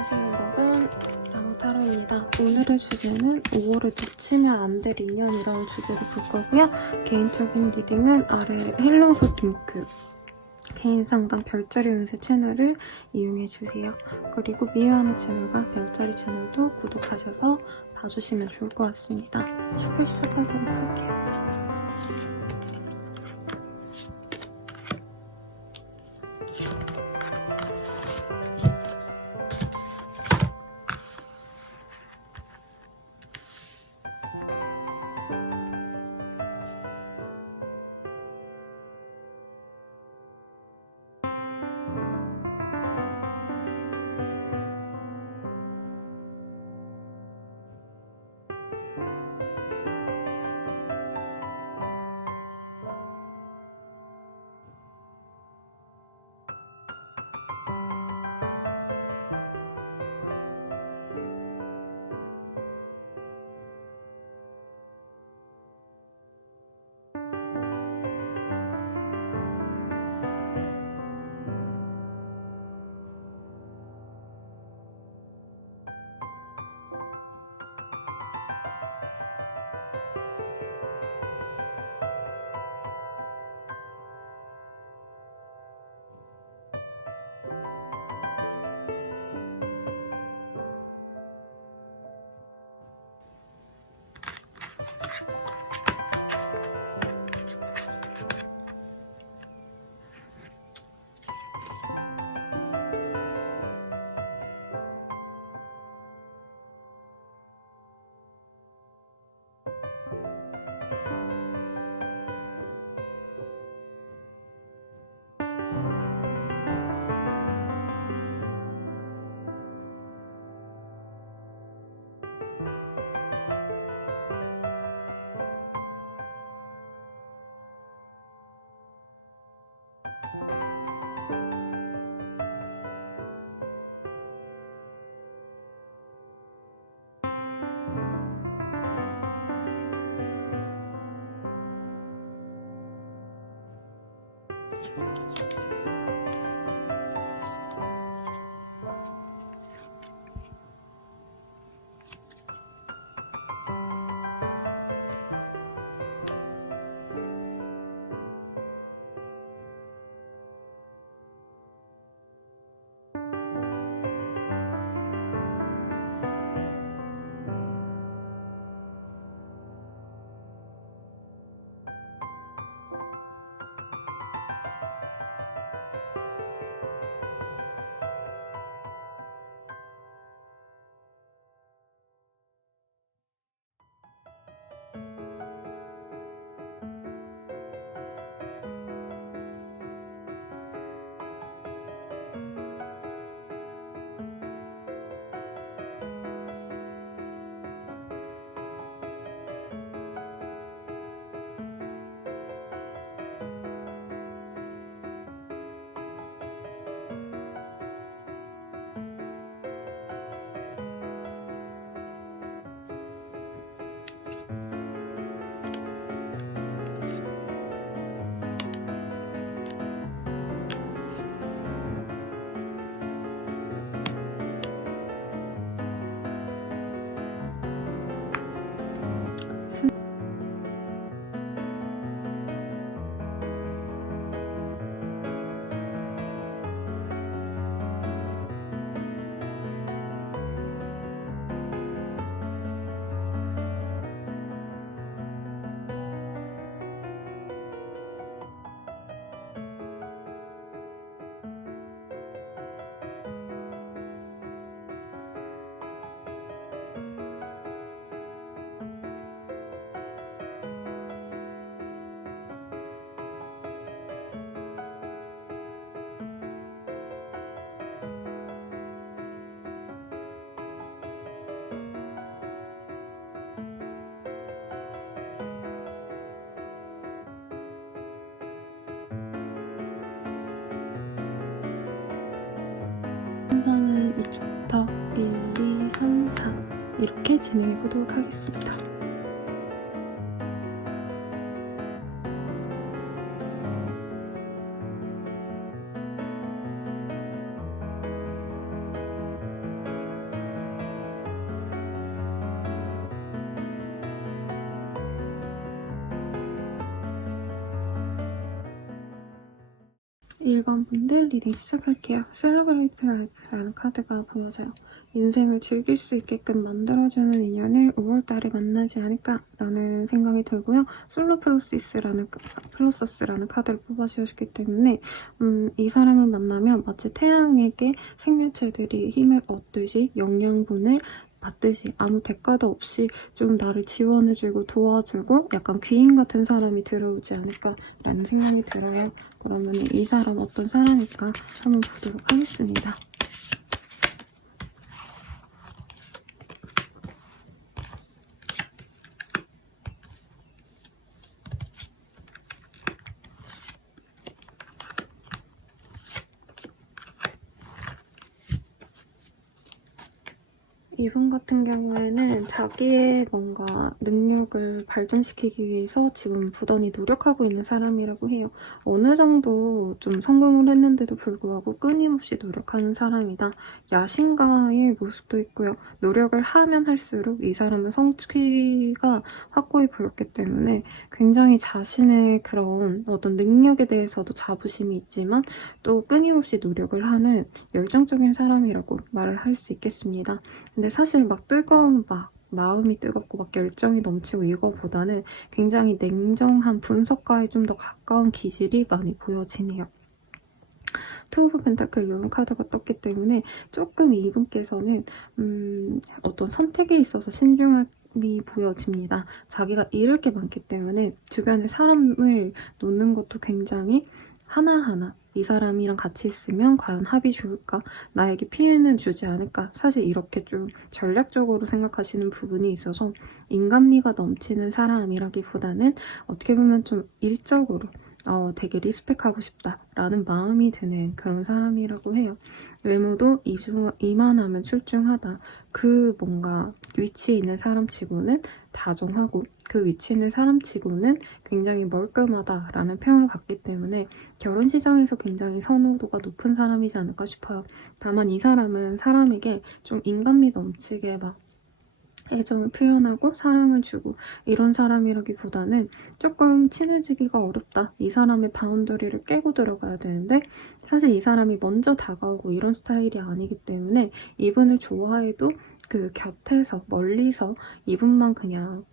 안녕하세요 여러분, 나무타로입니다. 오늘의 주제는 5월에 놓치면 안 될 인연이라는 주제로 볼 거고요. 개인적인 리딩은 아래 헬로우 링크 개인 상담 별자리 운세 채널을 이용해주세요. 그리고 미유하는 채널과 별자리 채널도 구독하셔서 봐주시면 좋을 것 같습니다. 샵을 시작하도록 할게요. 순서는 이쪽부터 1, 2, 3, 4 이렇게 진행해 보도록 하겠습니다. 1번 분들 리딩 시작할게요. 셀러브레이트 라이프라는 카드가 보여져요. 인생을 즐길 수 있게끔 만들어주는 인연을 5월달에 만나지 않을까라는 생각이 들고요. 솔로 프로세스라는 카드를 뽑아주셨기 때문에 이 사람을 만나면 마치 태양에게 생명체들이 힘을 얻듯이 영양분을 받듯이 아무 대가도 없이 좀 나를 지원해주고 도와주고 약간 귀인 같은 사람이 들어오지 않을까라는 생각이 들어요. 그러면 이 사람 어떤 사람일까 한번 보도록 하겠습니다. 이분 같은 경우에는 자기의 뭔가 능력을 발전시키기 위해서 지금 부단히 노력하고 있는 사람이라고 해요. 어느 정도 좀 성공을 했는데도 불구하고 끊임없이 노력하는 사람이다. 야심가의 모습도 있고요. 노력을 하면 할수록 이 사람은 성취가 확고해 보였기 때문에 굉장히 자신의 그런 어떤 능력에 대해서도 자부심이 있지만 또 끊임없이 노력을 하는 열정적인 사람이라고 말을 할 수 있겠습니다. 근데 사실 막 뜨거운 마음이 뜨겁고 막 열정이 넘치고 이거보다는 굉장히 냉정한 분석가에 좀 더 가까운 기질이 많이 보여지네요. 투 오브 펜타클 이런 카드가 떴기 때문에 조금 이분께서는 어떤 선택에 있어서 신중함이 보여집니다. 자기가 잃을 게 많기 때문에 주변에 사람을 놓는 것도 굉장히 하나하나 이 사람이랑 같이 있으면 과연 합이 좋을까? 나에게 피해는 주지 않을까? 사실 이렇게 좀 전략적으로 생각하시는 부분이 있어서 인간미가 넘치는 사람이라기보다는 어떻게 보면 좀 일적으로 되게 리스펙하고 싶다라는 마음이 드는 그런 사람이라고 해요. 외모도 이만하면 출중하다. 그 뭔가 위치에 있는 사람치고는 다정하고 그 위치에 있는 사람치고는 굉장히 멀끔하다라는 평을 받기 때문에 결혼 시장에서 굉장히 선호도가 높은 사람이지 않을까 싶어요. 다만 이 사람은 사람에게 좀 인간미 넘치게 막 애정을 표현하고 사랑을 주고 이런 사람이라기보다는 조금 친해지기가 어렵다. 이 사람의 바운더리를 깨고 들어가야 되는데 사실 이 사람이 먼저 다가오고 이런 스타일이 아니기 때문에 이분을 좋아해도 그 곁에서 멀리서 이분만 그냥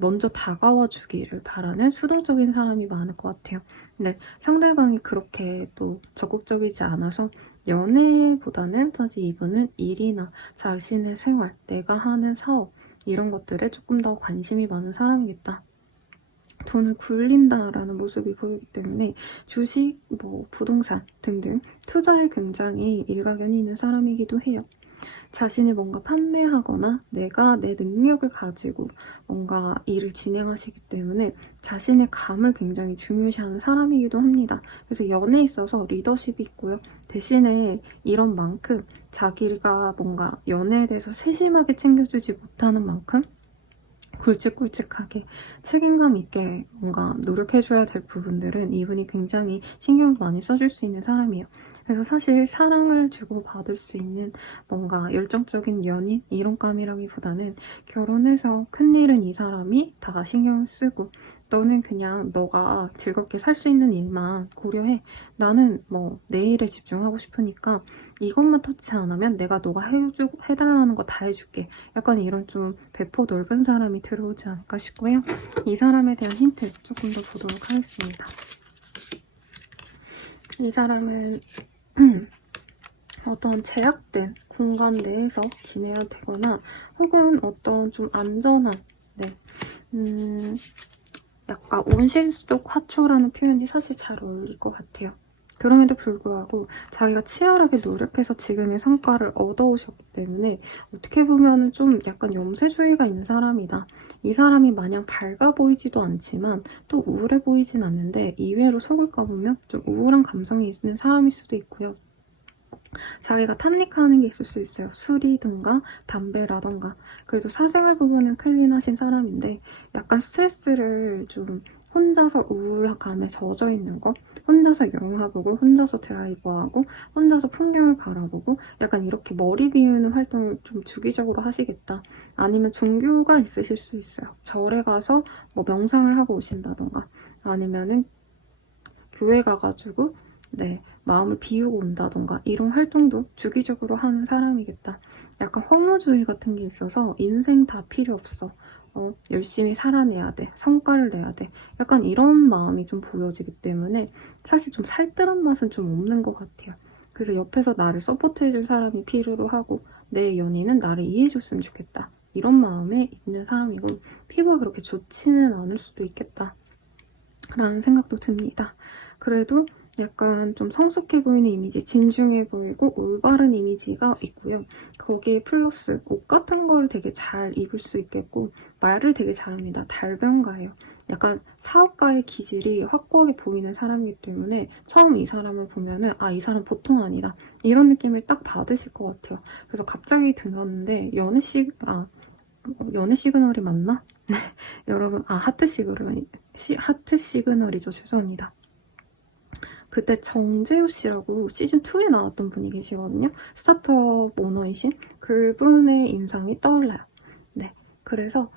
먼저 다가와 주기를 바라는 수동적인 사람이 많을 것 같아요. 근데 상대방이 그렇게 또 적극적이지 않아서 연애보다는 사실 이분은 일이나 자신의 생활, 내가 하는 사업 이런 것들에 조금 더 관심이 많은 사람이겠다. 돈을 굴린다라는 모습이 보이기 때문에 주식, 부동산 등등 투자에 굉장히 일가견이 있는 사람이기도 해요. 자신이 뭔가 판매하거나 내가 내 능력을 가지고 뭔가 일을 진행하시기 때문에 자신의 감을 굉장히 중요시하는 사람이기도 합니다. 그래서 연애에 있어서 리더십이 있고요. 대신에 이런 만큼 자기가 뭔가 연애에 대해서 세심하게 챙겨주지 못하는 만큼 굵직굵직하게 책임감 있게 뭔가 노력해줘야 될 부분들은 이분이 굉장히 신경을 많이 써줄 수 있는 사람이에요. 그래서 사실 사랑을 주고 받을 수 있는 뭔가 열정적인 연인 이런 감이라기보다는 결혼해서 큰일은 이 사람이 다 신경을 쓰고 너는 그냥 너가 즐겁게 살 수 있는 일만 고려해. 나는 내 일에 집중하고 싶으니까 이것만 터치 안 하면 내가 너가 해달라는 거 다 해줄게. 약간 이런 좀 배포 넓은 사람이 들어오지 않을까 싶고요. 이 사람에 대한 힌트 조금 더 보도록 하겠습니다. 이 사람은 어떤 제약된 공간 내에서 지내야 되거나 혹은 어떤 좀 안전한 약간 온실 속 화초라는 표현이 사실 잘 어울릴 것 같아요. 그럼에도 불구하고 자기가 치열하게 노력해서 지금의 성과를 얻어오셨기 때문에 어떻게 보면 좀 약간 염세주의가 있는 사람이다. 이 사람이 마냥 밝아 보이지도 않지만 또 우울해 보이진 않는데 이외로 속을 까보면 좀 우울한 감성이 있는 사람일 수도 있고요. 자기가 탐닉하는 게 있을 수 있어요. 술이든가 담배라던가. 그래도 사생활 부분은 클린하신 사람인데 약간 스트레스를 좀 혼자서 우울감에 젖어 있는 거, 혼자서 영화 보고, 혼자서 드라이브하고, 혼자서 풍경을 바라보고 약간 이렇게 머리 비우는 활동을 좀 주기적으로 하시겠다. 아니면 종교가 있으실 수 있어요. 절에 가서 명상을 하고 오신다던가 아니면은 교회 가가지고 마음을 비우고 온다던가 이런 활동도 주기적으로 하는 사람이겠다. 약간 허무주의 같은 게 있어서 인생 다 필요 없어. 열심히 살아내야 돼. 성과를 내야 돼. 약간 이런 마음이 좀 보여지기 때문에 사실 좀 살뜰한 맛은 좀 없는 것 같아요. 그래서 옆에서 나를 서포트해줄 사람이 필요로 하고 내 연인은 나를 이해해줬으면 좋겠다. 이런 마음에 있는 사람이고 피부가 그렇게 좋지는 않을 수도 있겠다. 라는 생각도 듭니다. 그래도 약간 좀 성숙해 보이는 이미지, 진중해 보이고 올바른 이미지가 있고요. 거기에 플러스 옷 같은 걸 되게 잘 입을 수 있겠고 말을 되게 잘합니다. 달변가예요. 약간 사업가의 기질이 확고하게 보이는 사람이기 때문에 처음 이 사람을 보면은 아, 이 사람 보통 아니다. 이런 느낌을 딱 받으실 것 같아요. 그래서 갑자기 들었는데 연애 시그널이 맞나? 여러분, 하트 시그널이죠. 죄송합니다. 그때 정재우 씨라고 시즌2에 나왔던 분이 계시거든요. 스타트업 오너이신 그분의 인상이 떠올라요. 네. 그래서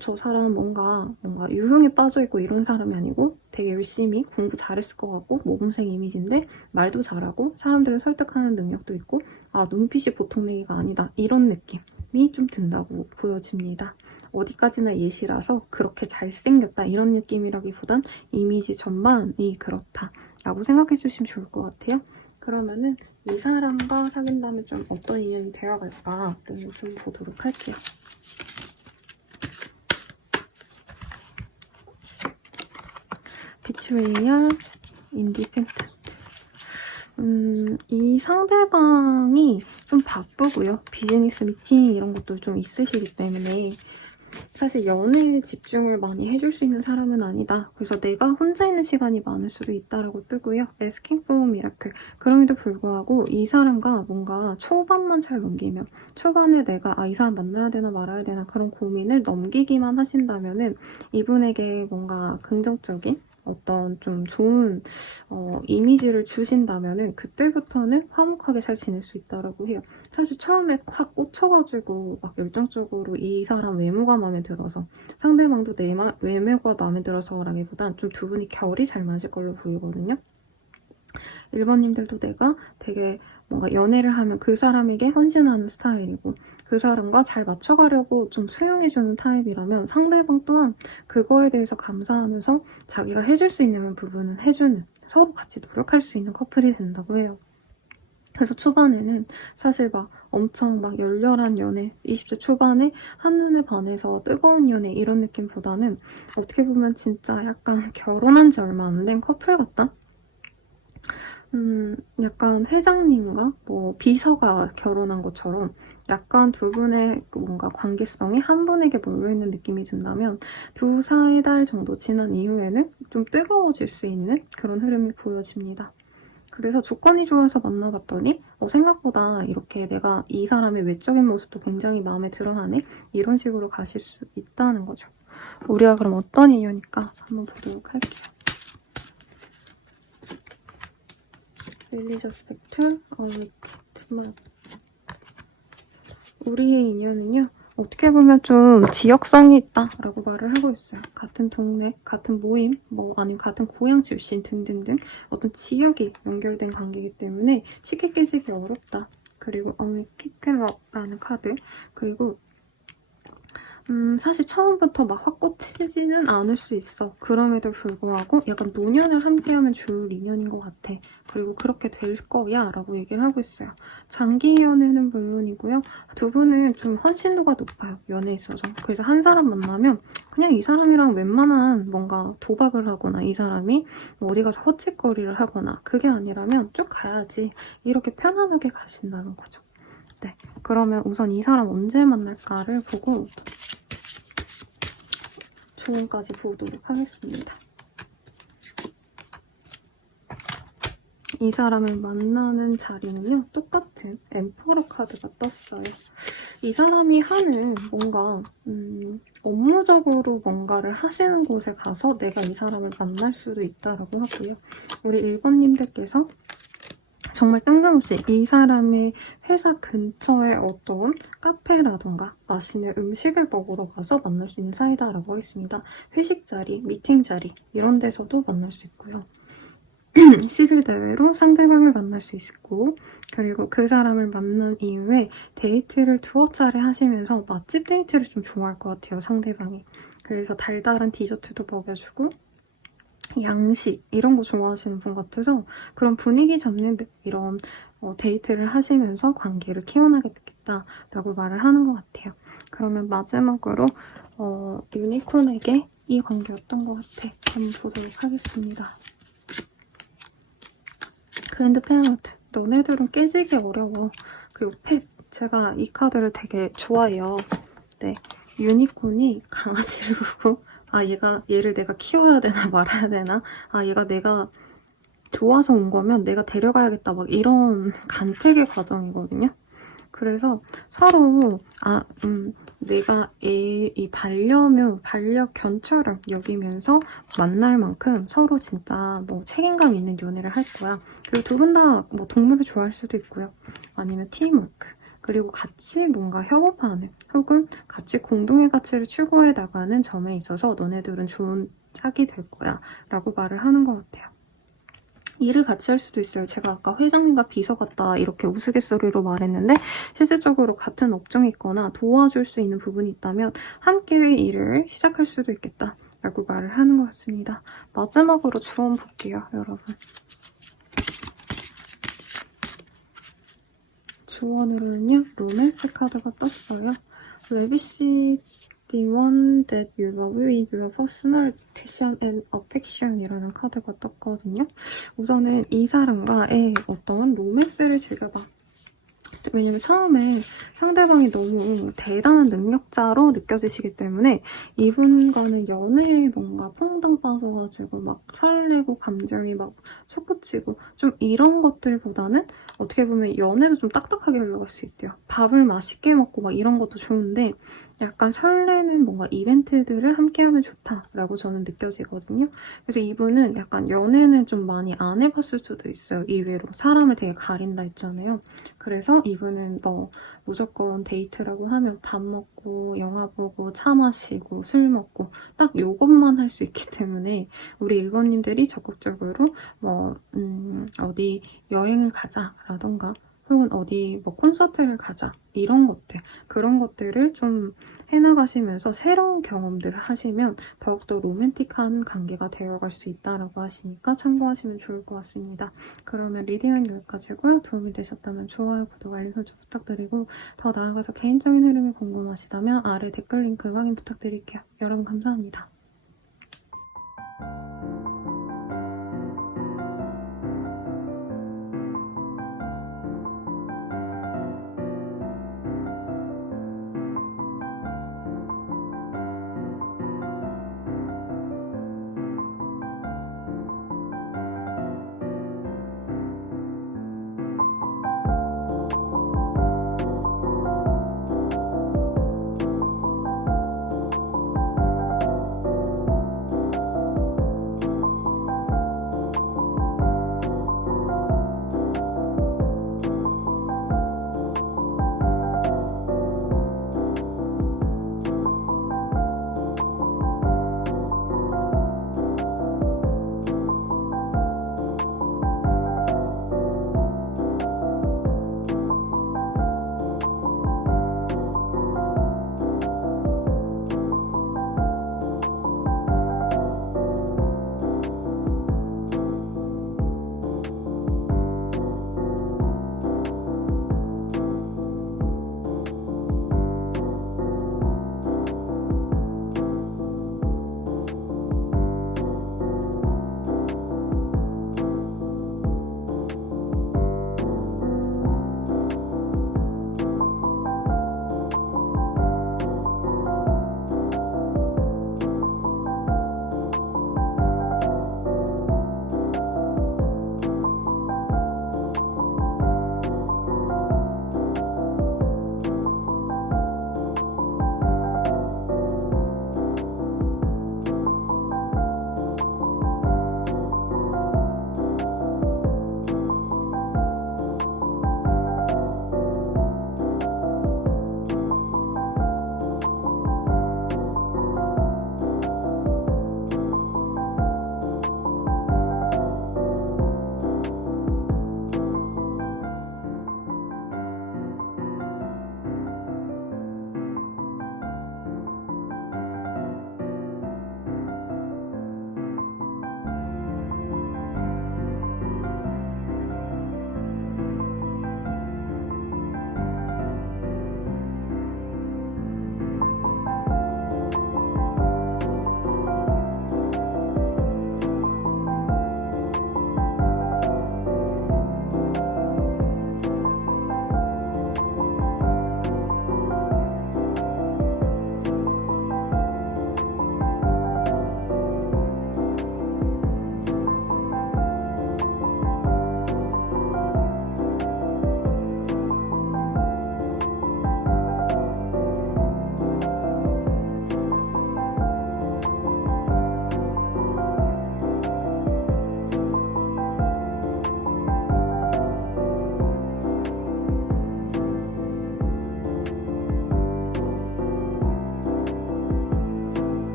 저 사람 뭔가 유흥에 빠져있고 이런 사람이 아니고 되게 열심히 공부 잘했을 것 같고 모범생 이미지인데 말도 잘하고 사람들을 설득하는 능력도 있고 아, 눈빛이 보통 내기가 아니다. 이런 느낌이 좀 든다고 보여집니다. 어디까지나 예시라서 그렇게 잘생겼다 이런 느낌이라기보단 이미지 전반이 그렇다 라고 생각해 주시면 좋을 것 같아요. 그러면은 이 사람과 사귄다면 좀 어떤 인연이 되어갈까를 좀 보도록 할게요. 비트레이얼, 인디펜던트. 이 상대방이 좀 바쁘고요. 비즈니스 미팅 이런 것도 좀 있으시기 때문에 사실 연애에 집중을 많이 해줄 수 있는 사람은 아니다. 그래서 내가 혼자 있는 시간이 많을 수도 있다라고 뜨고요. Asking for miracle. 그럼에도 불구하고 이 사람과 뭔가 초반만 잘 넘기면 초반에 내가 이 사람 만나야 되나 말아야 되나 그런 고민을 넘기기만 하신다면은 이분에게 뭔가 긍정적인 어떤 좀 좋은 이미지를 주신다면은 그때부터는 화목하게 잘 지낼 수 있다라고 해요. 사실 처음에 확 꽂혀가지고 막 열정적으로 이 사람 외모가 마음에 들어서 상대방도 내 외모가 마음에 들어서라기보단 좀 두 분이 결이 잘 맞을 걸로 보이거든요. 1번님들도 내가 되게 뭔가 연애를 하면 그 사람에게 헌신하는 스타일이고 그 사람과 잘 맞춰가려고 좀 수용해주는 타입이라면 상대방 또한 그거에 대해서 감사하면서 자기가 해줄 수 있는 부분은 해주는 서로 같이 노력할 수 있는 커플이 된다고 해요. 그래서 초반에는 사실 막 엄청 막 열렬한 연애, 20대 초반에 한눈에 반해서 뜨거운 연애 이런 느낌보다는 어떻게 보면 진짜 약간 결혼한 지 얼마 안 된 커플 같다? 약간 회장님과 뭐 비서가 결혼한 것처럼 약간 두 분의 뭔가 관계성이 한 분에게 몰려있는 느낌이 든다면 2-4달 정도 지난 이후에는 좀 뜨거워질 수 있는 그런 흐름이 보여집니다. 그래서 조건이 좋아서 만나봤더니 생각보다 이렇게 내가 이 사람의 외적인 모습도 굉장히 마음에 들어하네? 이런 식으로 가실 수 있다는 거죠. 우리가 그럼 어떤 인연일까 한번 보도록 할게요. 릴리저스펙툴, 우리의 인연은요. 어떻게 보면 좀 지역성이 있다라고 말을 하고 있어요. 같은 동네, 같은 모임, 아니면 같은 고향 출신 등등등 어떤 지역이 연결된 관계이기 때문에 쉽게 깨지기 어렵다. 그리고 피클럽라는 카드. 그리고 사실 처음부터 막 확 꽂히지는 않을 수 있어. 그럼에도 불구하고 약간 노년을 함께하면 좋을 인연인 것 같아. 그리고 그렇게 될 거야 라고 얘기를 하고 있어요. 장기 연애는 물론이고요. 두 분은 좀 헌신도가 높아요. 연애에 있어서. 그래서 한 사람 만나면 그냥 이 사람이랑 웬만한 뭔가 도박을 하거나 이 사람이 뭐 어디 가서 헛짓거리를 하거나 그게 아니라면 쭉 가야지. 이렇게 편안하게 가신다는 거죠. 네, 그러면 우선 이 사람 언제 만날까를 보고 조언까지 보도록 하겠습니다. 이 사람을 만나는 자리는요, 똑같은 엠퍼러 카드가 떴어요. 이 사람이 하는 뭔가 업무적으로 뭔가를 하시는 곳에 가서 내가 이 사람을 만날 수도 있다라고 하고요. 우리 1번님들께서 정말 뜬금없이 이 사람의 회사 근처에 어떤 카페라던가 맛있는 음식을 먹으러 가서 만날 수 있는 사이다라고 하겠습니다. 회식 자리, 미팅 자리 이런 데서도 만날 수 있고요. 10일 내외로 상대방을 만날 수 있고, 그리고 그 사람을 만난 이후에 데이트를 두어 차례 하시면서 맛집 데이트를 좀 좋아할 것 같아요, 상대방이. 그래서 달달한 디저트도 먹여주고 양식 이런 거 좋아하시는 분 같아서 그런 분위기 잡는 이런 데이트를 하시면서 관계를 키워나게 되겠다라고 말을 하는 것 같아요. 그러면 마지막으로 유니콘에게 이 관계 어떤 것 같아? 한번 보도록 하겠습니다. 그랜드 페어트, 너네들은 깨지기 어려워. 그리고 펫, 제가 이 카드를 되게 좋아해요. 네, 유니콘이 강아지를 보고 얘를 내가 키워야 되나 말아야 되나? 얘가 내가 좋아서 온 거면 내가 데려가야겠다 막 이런 간택의 과정이거든요. 그래서 서로 내가 이 반려견처럼 여기면서 만날 만큼 서로 진짜 뭐 책임감 있는 연애를 할 거야. 그리고 두 분 다 뭐 동물을 좋아할 수도 있고요. 아니면 팀워크. 그리고 같이 뭔가 협업하는 혹은 같이 공동의 가치를 추구해 나가는 점에 있어서 너네들은 좋은 짝이 될 거야 라고 말을 하는 것 같아요. 일을 같이 할 수도 있어요. 제가 아까 회장님과 비서 같다 이렇게 우스갯소리로 말했는데 실질적으로 같은 업종에 있거나 도와줄 수 있는 부분이 있다면 함께 일을 시작할 수도 있겠다 라고 말을 하는 것 같습니다. 마지막으로 조언 볼게요, 여러분. 조언으로는요, 로맨스 카드가 떴어요. 레비씨 The one that you love with your personal attention and affection 이라는 카드가 떴거든요. 우선은 이 사람과의 어떤 로맨스를 즐겨봐. 왜냐면 처음에 상대방이 너무 대단한 능력자로 느껴지시기 때문에 이분과는 연애에 뭔가 퐁당 빠져가지고 막 설레고 감정이 막 솟구치고 좀 이런 것들보다는 어떻게 보면 연애도 좀 딱딱하게 흘러갈 수 있대요. 밥을 맛있게 먹고 막 이런 것도 좋은데 약간 설레는 뭔가 이벤트들을 함께하면 좋다라고 저는 느껴지거든요. 그래서 이분은 약간 연애는 좀 많이 안 해봤을 수도 있어요. 이외로 사람을 되게 가린다 했잖아요. 그래서 이분은 뭐 무조건 데이트라고 하면 밥 먹고 영화 보고 차 마시고 술 먹고 딱 요것만 할 수 있기 때문에 우리 일본님들이 적극적으로 뭐 어디 여행을 가자라던가 혹은 어디 뭐 콘서트를 가자 이런 것들 그런 것들을 좀 해나가시면서 새로운 경험들을 하시면 더욱더 로맨틱한 관계가 되어갈 수 있다라고 하시니까 참고하시면 좋을 것 같습니다. 그러면 리딩은 여기까지고요. 도움이 되셨다면 좋아요, 구독, 알림 설정 부탁드리고 더 나아가서 개인적인 흐름이 궁금하시다면 아래 댓글 링크 확인 부탁드릴게요. 여러분 감사합니다.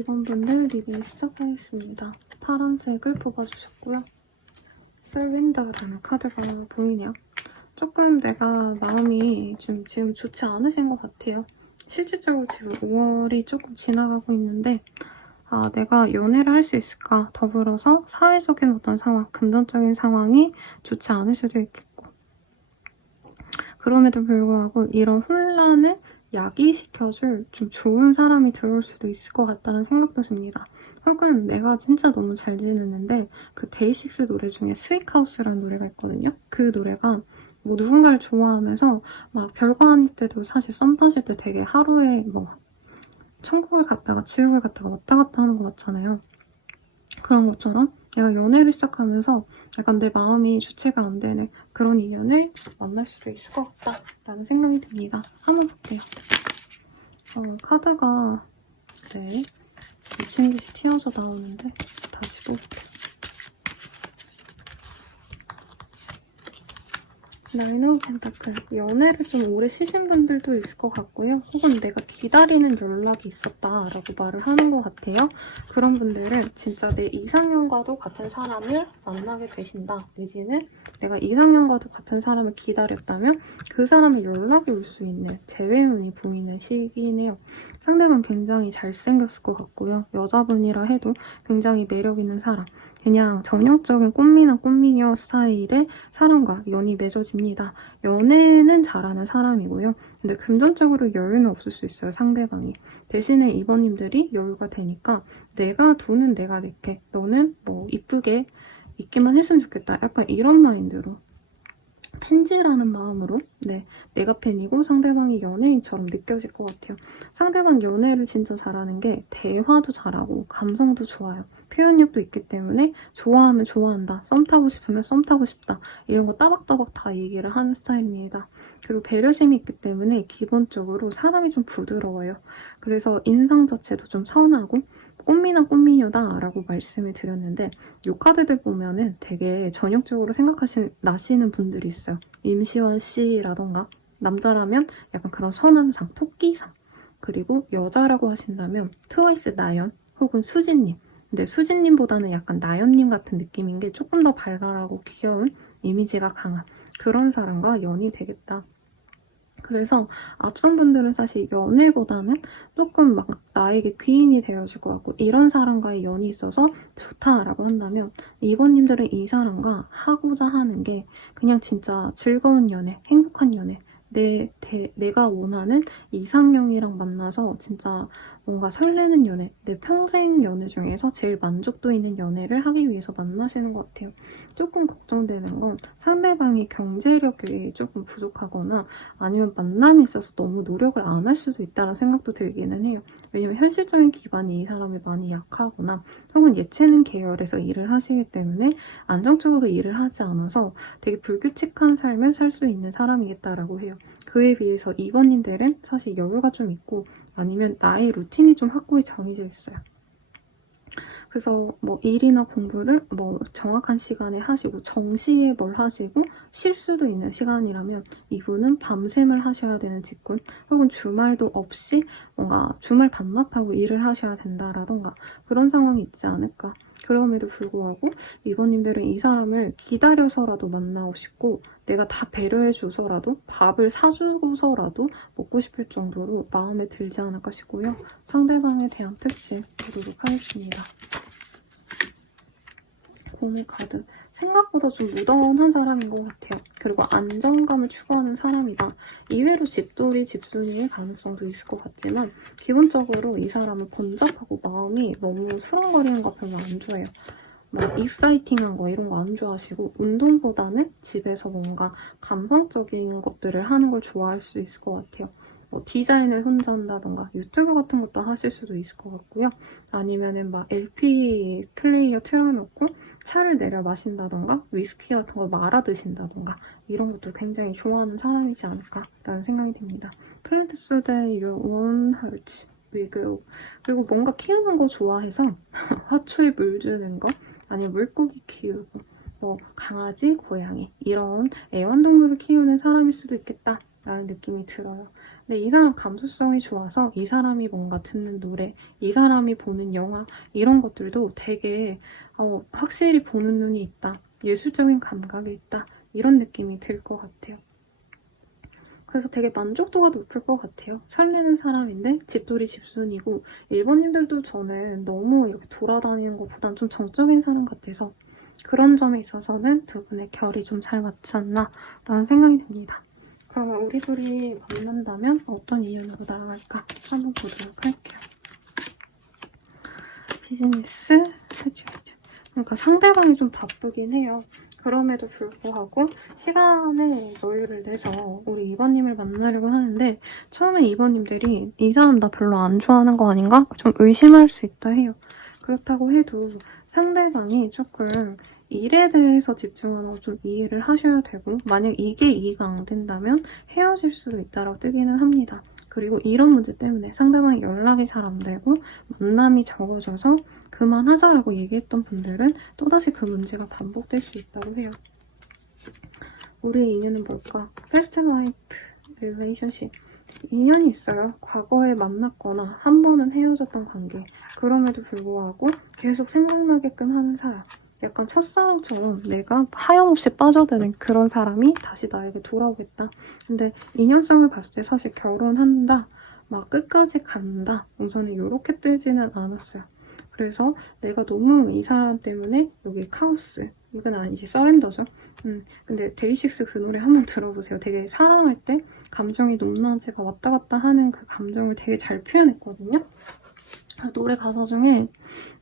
2번 분들 리딩 시작하겠습니다. 파란색을 뽑아주셨고요. Surrender라는 카드가 보이네요. 조금 내가 마음이 좀 지금 좋지 않으신 것 같아요. 실질적으로 지금 5월이 조금 지나가고 있는데 내가 연애를 할 수 있을까? 더불어서 사회적인 어떤 상황, 금전적인 상황이 좋지 않을 수도 있겠고 그럼에도 불구하고 이런 혼란을 야기시켜줄 좀 좋은 사람이 들어올 수도 있을 것 같다는 생각도 듭니다. 혹은 내가 진짜 너무 잘 지내는데 그 데이식스 노래 중에 스윗하우스라는 노래가 있거든요. 그 노래가 뭐 누군가를 좋아하면서 막 별거 아닐 때도 사실 썸 타실 때 되게 하루에 뭐 천국을 갔다가 지옥을 갔다가 왔다 갔다 하는 거 맞잖아요. 그런 것처럼 내가 연애를 시작하면서 약간 내 마음이 주체가 안 되는 그런 인연을 만날 수도 있을 것 같다라는 생각이 듭니다. 한번 볼게요. 카드가 네 미친 듯이 튀어서 나오는데 다시 볼게요. 나인 오브 펜타클. 연애를 좀 오래 쉬신 분들도 있을 것 같고요. 혹은 내가 기다리는 연락이 있었다라고 말을 하는 것 같아요. 그런 분들은 진짜 내 이상형과도 같은 사람을 만나게 되신다. 내지는 내가 이상형과도 같은 사람을 기다렸다면 그 사람의 연락이 올 수 있는 재회운이 보이는 시기네요. 상대방 굉장히 잘생겼을 것 같고요. 여자분이라 해도 굉장히 매력 있는 사람. 그냥 전형적인 꽃미남 꽃미녀 스타일의 사람과 연이 맺어집니다. 연애는 잘하는 사람이고요. 근데 금전적으로 여유는 없을 수 있어요, 상대방이. 대신에 이번님들이 여유가 되니까 내가 돈은 내가 낼게. 너는 뭐 이쁘게 있기만 했으면 좋겠다. 약간 이런 마인드로. 팬지라는 마음으로 네, 내가 팬이고 상대방이 연예인처럼 느껴질 것 같아요. 상대방 연애를 진짜 잘하는 게 대화도 잘하고 감성도 좋아요. 표현력도 있기 때문에 좋아하면 좋아한다. 썸 타고 싶으면 썸 타고 싶다. 이런 거 따박따박 다 얘기를 하는 스타일입니다. 그리고 배려심이 있기 때문에 기본적으로 사람이 좀 부드러워요. 그래서 인상 자체도 좀 선하고 꽃미남 꽃미녀다 라고 말씀을 드렸는데 이 카드들 보면은 되게 전형적으로 나시는 분들이 있어요. 임시완 씨라던가 남자라면 약간 그런 선한 상, 토끼상 그리고 여자라고 하신다면 트와이스 나연 혹은 수진님 근데 수진님보다는 약간 나연님 같은 느낌인 게 조금 더 발랄하고 귀여운 이미지가 강한 그런 사람과 연이 되겠다. 그래서 앞선 분들은 사실 연애보다는 조금 막 나에게 귀인이 되어줄 것 같고 이런 사람과의 연이 있어서 좋다라고 한다면 이번님들은 이 사람과 하고자 하는 게 그냥 진짜 즐거운 연애, 행복한 연애 내가 원하는 이상형이랑 만나서 진짜 뭔가 설레는 연애, 내 평생 연애 중에서 제일 만족도 있는 연애를 하기 위해서 만나시는 것 같아요. 조금 걱정되는 건 상대방이 경제력이 조금 부족하거나 아니면 만남에 있어서 너무 노력을 안 할 수도 있다는 생각도 들기는 해요. 왜냐면 현실적인 기반이 이 사람이 많이 약하거나 혹은 예체능 계열에서 일을 하시기 때문에 안정적으로 일을 하지 않아서 되게 불규칙한 삶을 살 수 있는 사람이겠다라고 해요. 그에 비해서 2번님들은 사실 여유가 좀 있고 아니면 나의 루틴이 좀 확고히 정해져 있어요. 그래서 뭐 일이나 공부를 뭐 정확한 시간에 하시고 정시에 뭘 하시고 쉴 수도 있는 시간이라면 이분은 밤샘을 하셔야 되는 직군 혹은 주말도 없이 뭔가 주말 반납하고 일을 하셔야 된다라던가 그런 상황이 있지 않을까. 그럼에도 불구하고 이번님들은 이 사람을 기다려서라도 만나고 싶고 내가 다 배려해줘서라도 밥을 사주고서라도 먹고 싶을 정도로 마음에 들지 않을까 싶고요. 상대방에 대한 특징 보도록 하겠습니다. 고무 카드. 생각보다 좀 무던한 사람인 것 같아요. 그리고 안정감을 추구하는 사람이다. 이외로 집돌이, 집순이일 가능성도 있을 것 같지만 기본적으로 이 사람은 번잡하고 마음이 너무 수렁거리는 거 별로 안 좋아해요. 막 익사이팅한 거 이런 거 안 좋아하시고 운동보다는 집에서 뭔가 감성적인 것들을 하는 걸 좋아할 수 있을 것 같아요. 뭐 디자인을 혼자 한다던가 유튜브 같은 것도 하실 수도 있을 것 같고요. 아니면은 막 LP 플레이어 틀어놓고 차를 내려 마신다던가 위스키 같은 걸 말아 드신다던가 이런 것도 굉장히 좋아하는 사람이지 않을까라는 생각이 듭니다. 플랜트 소드의 Your Own Heart 위그 그리고 뭔가 키우는 거 좋아해서 화초에 물 주는 거 아니면 물고기 키우고 뭐 강아지, 고양이 이런 애완동물을 키우는 사람일 수도 있겠다 라는 느낌이 들어요. 근데 이 사람 감수성이 좋아서 이 사람이 뭔가 듣는 노래, 이 사람이 보는 영화 이런 것들도 되게 확실히 보는 눈이 있다. 예술적인 감각이 있다. 이런 느낌이 들 것 같아요. 그래서 되게 만족도가 높을 것 같아요. 설레는 사람인데 집돌이 집순이고 1번님들도 저는 너무 이렇게 돌아다니는 것보단 좀 정적인 사람 같아서 그런 점에 있어서는 두 분의 결이 좀 잘 맞지 않나 라는 생각이 듭니다. 그러면 우리 둘이 만난다면 어떤 인연으로 나아갈까 한번 보도록 할게요. 비즈니스 해줘야죠. 그러니까 상대방이 좀 바쁘긴 해요. 그럼에도 불구하고 시간에 여유를 내서 우리 2번님을 만나려고 하는데 처음에 2번님들이 이 사람 나 별로 안 좋아하는 거 아닌가? 좀 의심할 수 있다 해요. 그렇다고 해도 상대방이 조금 일에 대해서 집중하고 좀 이해를 하셔야 되고 만약 이게 이해가 안 된다면 헤어질 수도 있다고 뜨기는 합니다. 그리고 이런 문제 때문에 상대방이 연락이 잘 안 되고 만남이 적어져서 그만하자라고 얘기했던 분들은 또다시 그 문제가 반복될 수 있다고 해요. 우리의 인연은 뭘까? Past life relationship. 인연이 있어요. 과거에 만났거나 한 번은 헤어졌던 관계. 그럼에도 불구하고 계속 생각나게끔 하는 사람. 약간 첫사랑처럼 내가 하염없이 빠져드는 그런 사람이 다시 나에게 돌아오겠다. 근데 인연성을 봤을 때 사실 결혼한다, 막 끝까지 간다, 우선은 이렇게 뜨지는 않았어요. 그래서 내가 너무 이 사람 때문에 여기 카오스, 이건 아니지 서렌더죠. 근데 데이식스 그 노래 한번 들어보세요. 되게 사랑할 때 감정이 높낮이가 왔다 갔다 하는 그 감정을 되게 잘 표현했거든요. 노래 가사 중에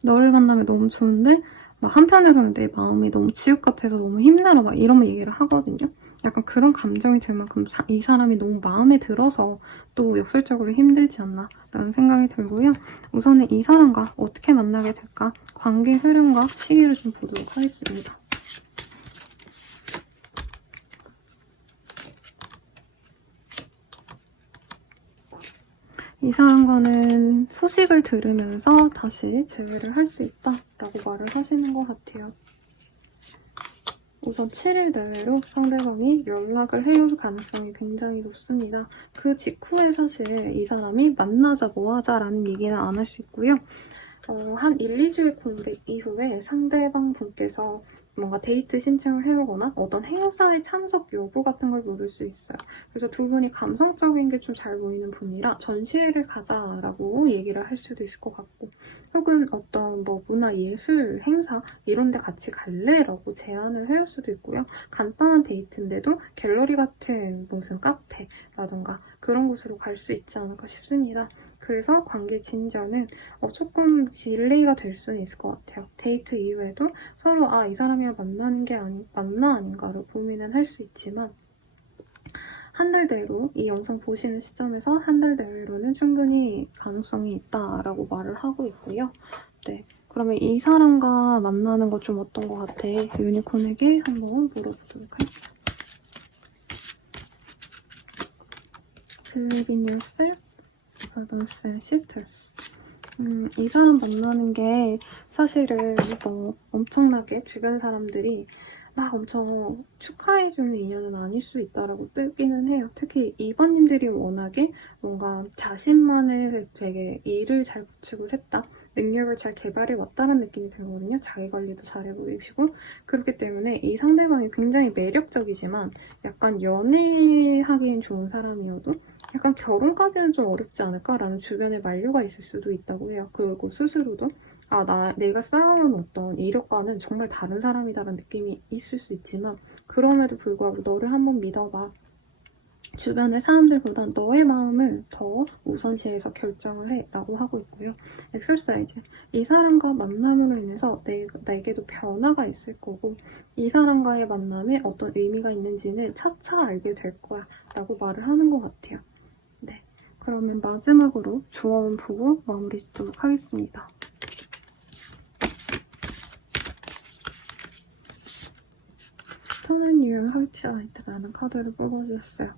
너를 만나면 너무 좋은데 막 한편으로는 내 마음이 너무 지옥 같아서 너무 힘들어 막 이런 얘기를 하거든요. 약간 그런 감정이 들 만큼 이 사람이 너무 마음에 들어서 또 역설적으로 힘들지 않나 라는 생각이 들고요. 우선은 이 사람과 어떻게 만나게 될까? 관계 흐름과 시기를 좀 보도록 하겠습니다. 이 사람과는 소식을 들으면서 다시 재회를 할 수 있다라고 말을 하시는 것 같아요. 우선 7일 내외로 상대방이 연락을 해올 가능성이 굉장히 높습니다. 그 직후에 사실 이 사람이 만나자 뭐하자라는 얘기는 안 할 수 있고요. 한 1, 2주의 공백 이후에 상대방 분께서 뭔가 데이트 신청을 해오거나 어떤 행사에 참석 여부 같은 걸 물을 수 있어요. 그래서 두 분이 감성적인 게 좀 잘 보이는 분이라 전시회를 가자라고 얘기를 할 수도 있을 것 같고 혹은 어떤 뭐 문화예술 행사 이런 데 같이 갈래라고 제안을 해올 수도 있고요. 간단한 데이트인데도 갤러리 같은 무슨 카페라던가 그런 곳으로 갈 수 있지 않을까 싶습니다. 그래서 관계 진전은 조금 딜레이가 될 수는 있을 것 같아요. 데이트 이후에도 서로 이 사람이랑 만나는 게 맞나 아닌가를 고민은 할 수 있지만 한 달 내로 이 영상 보시는 시점에서 한 달 내로는 충분히 가능성이 있다라고 말을 하고 있고요. 네, 그러면 이 사람과 만나는 거 좀 어떤 것 같아? 유니콘에게 한번 물어보도록 할게요. Believe in yourself, brothers and sisters. 이 사람 만나는 게 사실은 엄청나게 주변 사람들이 막 엄청 축하해주는 인연은 아닐 수 있다라고 뜨기는 해요. 특히 2번님들이 워낙에 뭔가 자신만의 되게 일을 잘 구축을 했다. 능력을 잘 개발해왔다는 느낌이 들거든요. 자기관리도 잘해보이시고 그렇기 때문에 이 상대방이 굉장히 매력적이지만 약간 연애하기엔 좋은 사람이어도 약간 결혼까지는 좀 어렵지 않을까라는 주변에 만류가 있을 수도 있다고 해요. 그리고 스스로도 내가 쌓아온 어떤 이력과는 정말 다른 사람이다라는 느낌이 있을 수 있지만 그럼에도 불구하고 너를 한번 믿어봐. 주변의 사람들보다 너의 마음을 더 우선시해서 결정을 해 라고 하고 있고요. 엑설사이즈. 이 사람과 만남으로 인해서 내게도 변화가 있을 거고 이 사람과의 만남에 어떤 의미가 있는지는 차차 알게 될 거야 라고 말을 하는 것 같아요. 네, 그러면 마지막으로 조언 보고 마무리 짓도록 하겠습니다. Turn your heart light라는 카드를 뽑아주셨어요.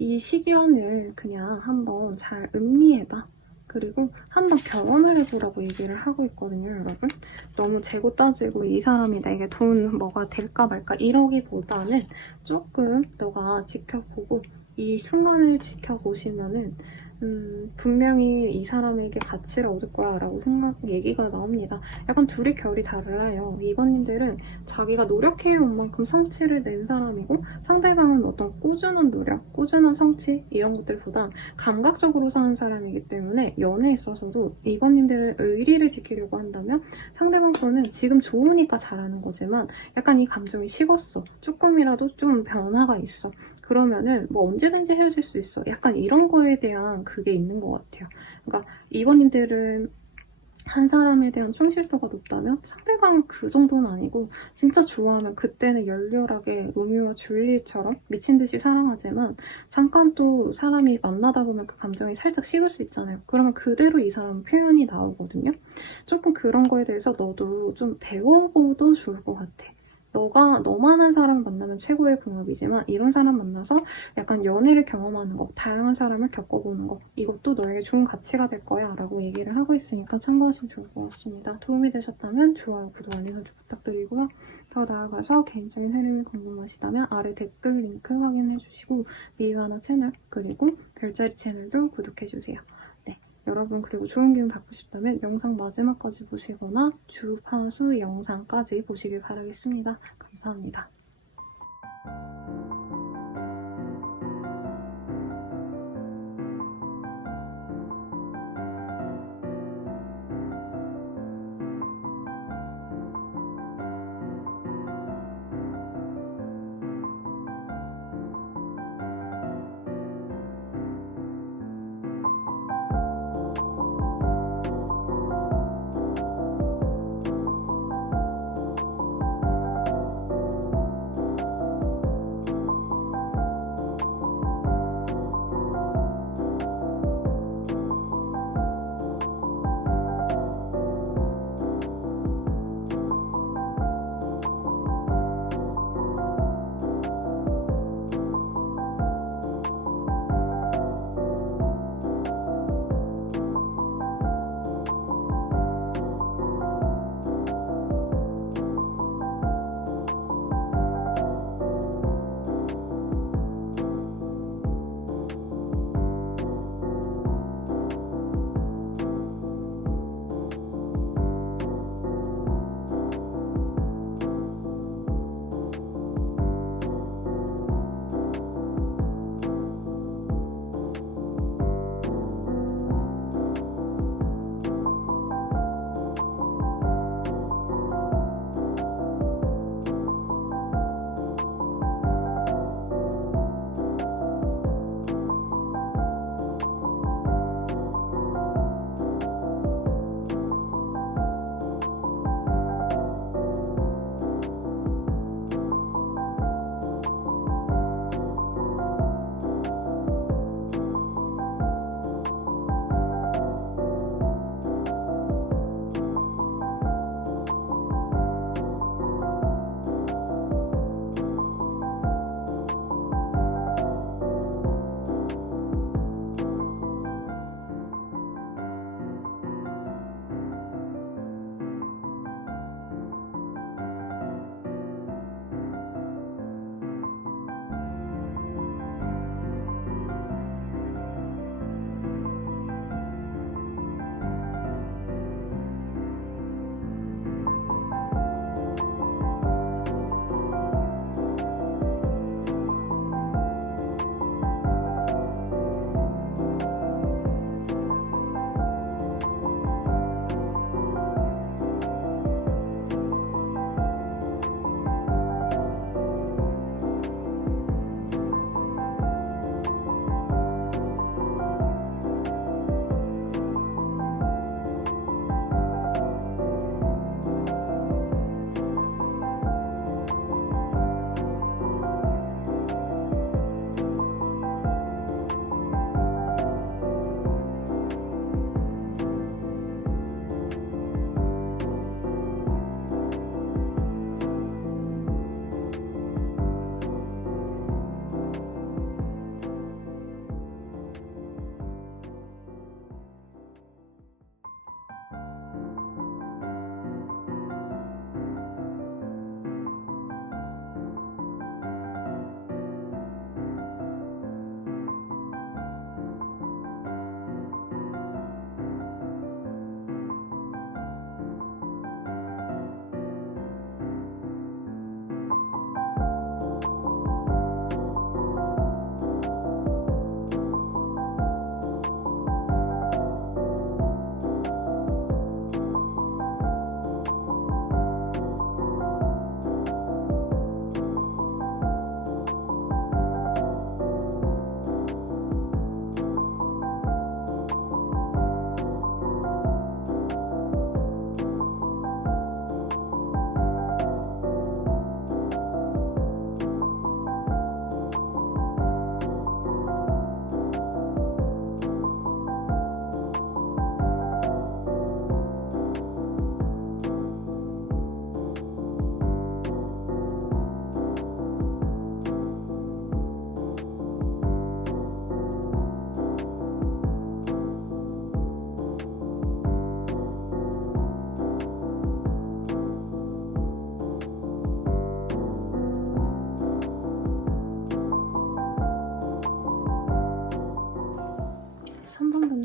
이 시기원을 그냥 한번 잘 음미해봐. 그리고 한번 경험을 해보라고 얘기를 하고 있거든요, 여러분. 너무 재고 따지고 이 사람이 내게 돈 뭐가 될까 말까 이러기보다는 조금 너가 지켜보고 이 순간을 지켜보시면은 분명히 이 사람에게 가치를 얻을 거야 라고 얘기가 나옵니다. 약간 둘이 결이 달라요. 2번님들은 자기가 노력해온 만큼 성취를 낸 사람이고 상대방은 어떤 꾸준한 노력, 꾸준한 성취 이런 것들보다 감각적으로 사는 사람이기 때문에 연애에 있어서도 2번님들은 의리를 지키려고 한다면 상대방 거는 지금 좋으니까 잘하는 거지만 약간 이 감정이 식었어. 조금이라도 좀 변화가 있어. 그러면은 뭐 언제든지 헤어질 수 있어. 약간 이런 거에 대한 그게 있는 것 같아요. 그러니까 2번님들은 한 사람에 대한 충실도가 높다면 상대방은 그 정도는 아니고 진짜 좋아하면 그때는 열렬하게 로미오와 줄리엣처럼 미친 듯이 사랑하지만 잠깐 또 사람이 만나다 보면 그 감정이 살짝 식을 수 있잖아요. 그러면 그대로 이 사람 표현이 나오거든요. 조금 그런 거에 대해서 너도 좀 배워봐도 좋을 것 같아. 너가 너만한 사람을 만나면 최고의 궁합이지만 이런 사람 만나서 약간 연애를 경험하는 거, 다양한 사람을 겪어보는 거 이것도 너에게 좋은 가치가 될 거야 라고 얘기를 하고 있으니까 참고하시면 좋을 것 같습니다. 도움이 되셨다면 좋아요, 구독, 알림 설정 부탁드리고요. 더 나아가서 개인적인 흐름이 궁금하시다면 아래 댓글 링크 확인해주시고 미화나 채널 그리고 별자리 채널도 구독해주세요. 여러분 그리고 좋은 기운 받고 싶다면 영상 마지막까지 보시거나 주파수 영상까지 보시길 바라겠습니다. 감사합니다.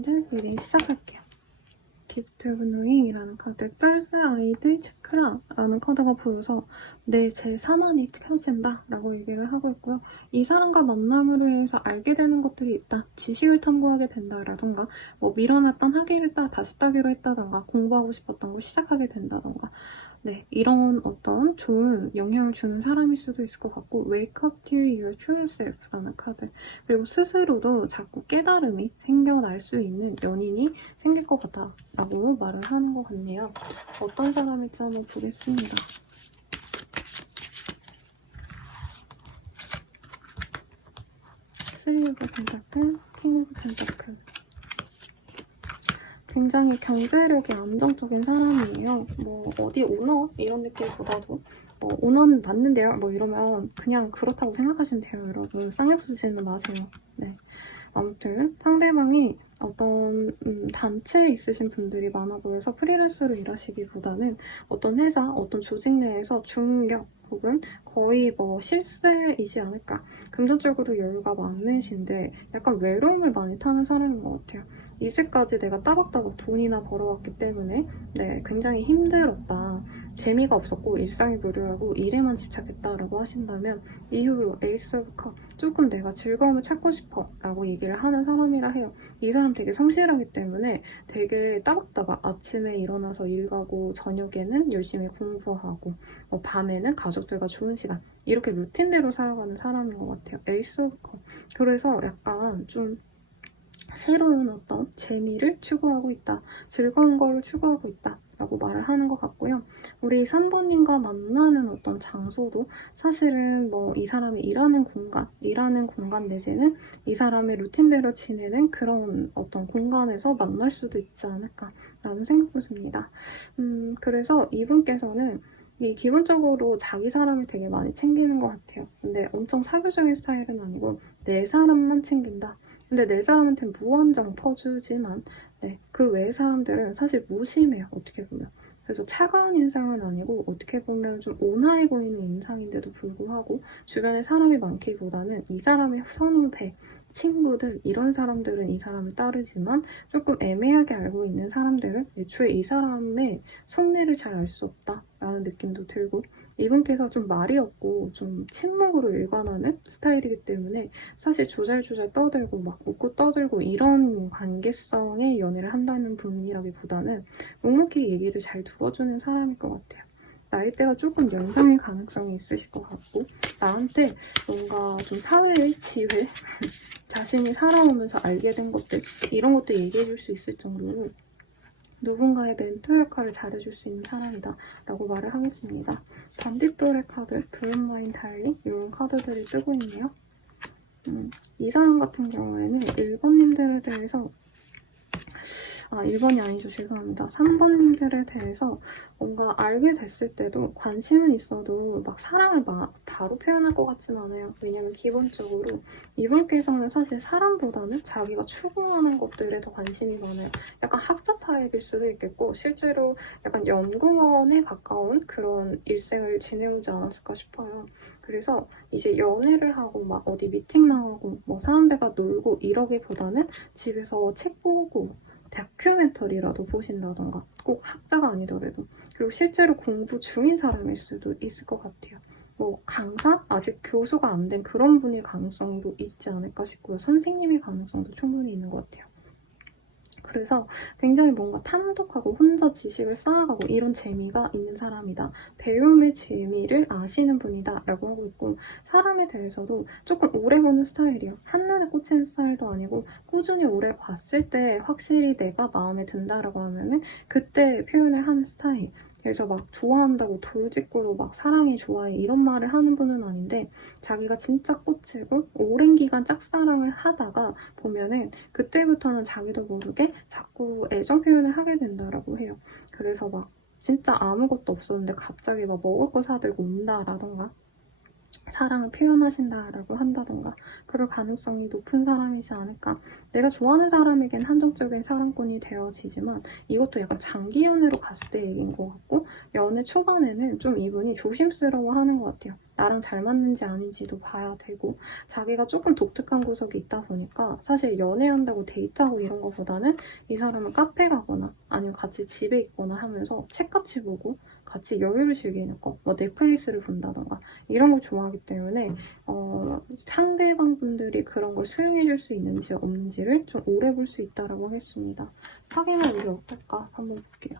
여러분들 리딩 시작할게요. 기프트 브누잉이라는 카드, 펄스 아이드 체크라라는 카드가 보여서 내 제3안이 켜진다 라고 얘기를 하고 있고요. 이 사람과 만남으로 해서 알게 되는 것들이 있다. 지식을 탐구하게 된다라던가 뭐 미뤄놨던 학위를 다시 따기로 했다던가 공부하고 싶었던 걸 시작하게 된다던가 네, 이런 어떤 좋은 영향을 주는 사람일 수도 있을 것 같고 Wake up to your true self라는 카드, 그리고 스스로도 자꾸 깨달음이 생겨날 수 있는 연인이 생길 것 같다 라고 말을 하는 것 같네요. 어떤 사람일지 한번 보겠습니다. 쓰리 오브 펜타클, 킹 오브 펜타클. 굉장히 경제력이 안정적인 사람이에요. 뭐 어디 오너 이런 느낌보다도 오너는 맞는데요 뭐 이러면 그냥 그렇다고 생각하시면 돼요. 여러분 쌍욕 쓰지는 마세요. 네. 아무튼 상대방이 어떤 단체에 있으신 분들이 많아 보여서 프리랜서로 일하시기보다는 어떤 회사, 어떤 조직 내에서 중견 혹은 거의 뭐 실세이지 않을까. 금전적으로 여유가 많으신데 약간 외로움을 많이 타는 사람인 것 같아요. 이제까지 내가 따박따박 돈이나 벌어왔기 때문에 네, 굉장히 힘들었다. 재미가 없었고 일상이 무료하고 일에만 집착했다라고 하신다면 이후로 에이스 오브 컵, 조금 내가 즐거움을 찾고 싶어 라고 얘기를 하는 사람이라 해요. 이 사람 되게 성실하기 때문에 되게 따박따박 아침에 일어나서 일 가고 저녁에는 열심히 공부하고 밤에는 가족들과 좋은 시간, 이렇게 루틴대로 살아가는 사람인 것 같아요. 에이스 오브 컵. 그래서 약간 좀 새로운 어떤 재미를 추구하고 있다, 즐거운 걸 추구하고 있다 라고 말을 하는 것 같고요. 우리 3번님과 만나는 어떤 장소도 사실은 뭐 이 사람이 일하는 공간 내지는 이 사람의 루틴대로 지내는 그런 어떤 공간에서 만날 수도 있지 않을까라는 생각도 듭니다. 그래서 이분께서는 기본적으로 자기 사람을 되게 많이 챙기는 것 같아요. 근데 엄청 사교적인 스타일은 아니고 내 사람만 챙긴다. 근데 내 사람한테 무한정 퍼주지만 네, 그 외의 사람들은 사실 무심해요. 어떻게 보면. 그래서 차가운 인상은 아니고 어떻게 보면 좀 온화해 보이는 인상인데도 불구하고 주변에 사람이 많기보다는 이 사람의 선후배, 친구들 이런 사람들은 이 사람을 따르지만 조금 애매하게 알고 있는 사람들은 애초에 이 사람의 속내를 잘 알 수 없다라는 느낌도 들고, 이분께서 좀 말이 없고 좀 침묵으로 일관하는 스타일이기 때문에 사실 조잘조잘 떠들고 막 웃고 떠들고 이런 관계성의 연애를 한다는 분이라기보다는 묵묵히 얘기를 잘 들어주는 사람일 것 같아요. 나이대가 조금 연상일 가능성이 있으실 것 같고, 나한테 뭔가 좀 사회의 지혜, 자신이 살아오면서 알게 된 것들, 이런 것도 얘기해줄 수 있을 정도로 누군가의 멘토 역할을 잘해줄 수 있는 사람이다 라고 말을 하겠습니다. 반딧돌의 카드, 블룸마인 달리 이런 카드들이 뜨고 있네요. 이 사람 같은 경우에는 1번님들에 대해서 1번이 아니죠. 죄송합니다. 3번님들에 대해서 뭔가 알게 됐을 때도 관심은 있어도 막 사랑을 막 바로 표현할 것 같진 않아요. 왜냐면 기본적으로 이분께서는 사실 사람보다는 자기가 추구하는 것들에 더 관심이 많아요. 약간 학자 타입일 수도 있겠고 실제로 약간 연구원에 가까운 그런 일생을 지내오지 않았을까 싶어요. 그래서 이제 연애를 하고 막 어디 미팅 나가고 뭐 사람들과 놀고 이러기보다는 집에서 책 보고 다큐멘터리라도 보신다던가, 꼭 학자가 아니더라도, 그리고 실제로 공부 중인 사람일 수도 있을 것 같아요. 뭐 강사? 아직 교수가 안 된 그런 분일 가능성도 있지 않을까 싶고요. 선생님일 가능성도 충분히 있는 것 같아요. 그래서 굉장히 뭔가 탐독하고 혼자 지식을 쌓아가고 이런 재미가 있는 사람이다. 배움의 재미를 아시는 분이다 라고 하고 있고, 사람에 대해서도 조금 오래 보는 스타일이에요. 한눈에 꽂히는 스타일도 아니고 꾸준히 오래 봤을 때 확실히 내가 마음에 든다라고 하면은 그때 표현을 하는 스타일. 그래서 막 좋아한다고 돌직구로 막 사랑해 좋아해 이런 말을 하는 분은 아닌데, 자기가 진짜 꽂히고 오랜 기간 짝사랑을 하다가 보면은 그때부터는 자기도 모르게 자꾸 애정 표현을 하게 된다라고 해요. 그래서 막 진짜 아무것도 없었는데 갑자기 막 먹을 거 사들고 온다라던가 사랑을 표현하신다라고 한다던가 그럴 가능성이 높은 사람이지 않을까. 내가 좋아하는 사람에겐 한정적인 사랑꾼이 되어지지만 이것도 약간 장기 연애로 갔을 때 얘기인 것 같고, 연애 초반에는 좀 이분이 조심스러워하는 것 같아요. 나랑 잘 맞는지 아닌지도 봐야 되고 자기가 조금 독특한 구석이 있다 보니까 사실 연애한다고 데이트하고 이런 거보다는 이 사람은 카페 가거나 아니면 같이 집에 있거나 하면서 책 같이 보고 같이 여유를 즐기는 거, 뭐 넷플릭스를 본다던가 이런 걸 좋아하기 때문에 상대방 분들이 그런 걸 수용해줄 수 있는지 없는지를 좀 오래 볼 수 있다라고 하겠습니다. 사귀면 우리 어떨까? 한번 볼게요.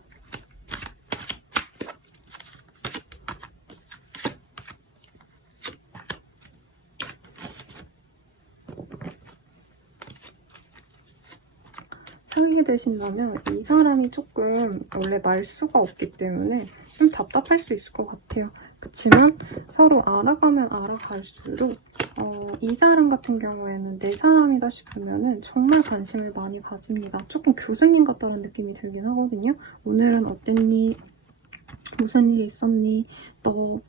사귀게 되신다면 이 사람이 조금 원래 말수가 없기 때문에 좀 답답할 수 있을 것 같아요. 그치만 서로 알아가면 알아갈수록 이 사람 같은 경우에는 내 사람이다 싶으면은 정말 관심을 많이 가집니다. 조금 교수님 같다는 느낌이 들긴 하거든요. 오늘은 어땠니? 무슨 일 있었니? 너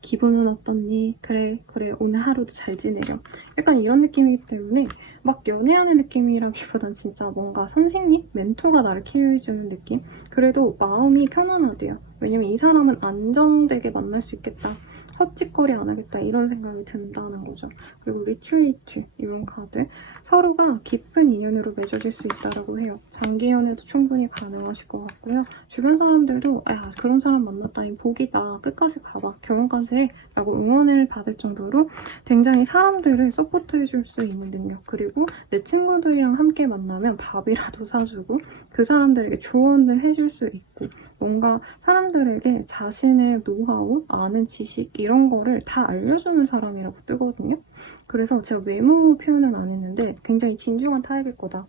기분은 어떻니? 그래 오늘 하루도 잘 지내렴. 약간 이런 느낌이기 때문에 막 연애하는 느낌이라기보단 진짜 뭔가 선생님? 멘토가 나를 키워주는 느낌? 그래도 마음이 편안하대요. 왜냐면 이 사람은 안정되게 만날 수 있겠다. 헛짓거리 안 하겠다 이런 생각이 든다는 거죠. 그리고 리트리트 이런 카드 서로가 깊은 인연으로 맺어질 수 있다고 해요. 장기 연애도 충분히 가능하실 것 같고요. 주변 사람들도 그런 사람 만났다니 복이다. 끝까지 가봐. 결혼까지 해. 라고 응원을 받을 정도로 굉장히 사람들을 서포트해줄 수 있는 능력 그리고 내 친구들이랑 함께 만나면 밥이라도 사주고 그 사람들에게 조언을 해줄 수 있고 뭔가 사람들에게 자신의 노하우, 아는 지식 이런 거를 다 알려주는 사람이라고 뜨거든요. 그래서 제가 외모 표현은 안 했는데 굉장히 진중한 타입일 거다.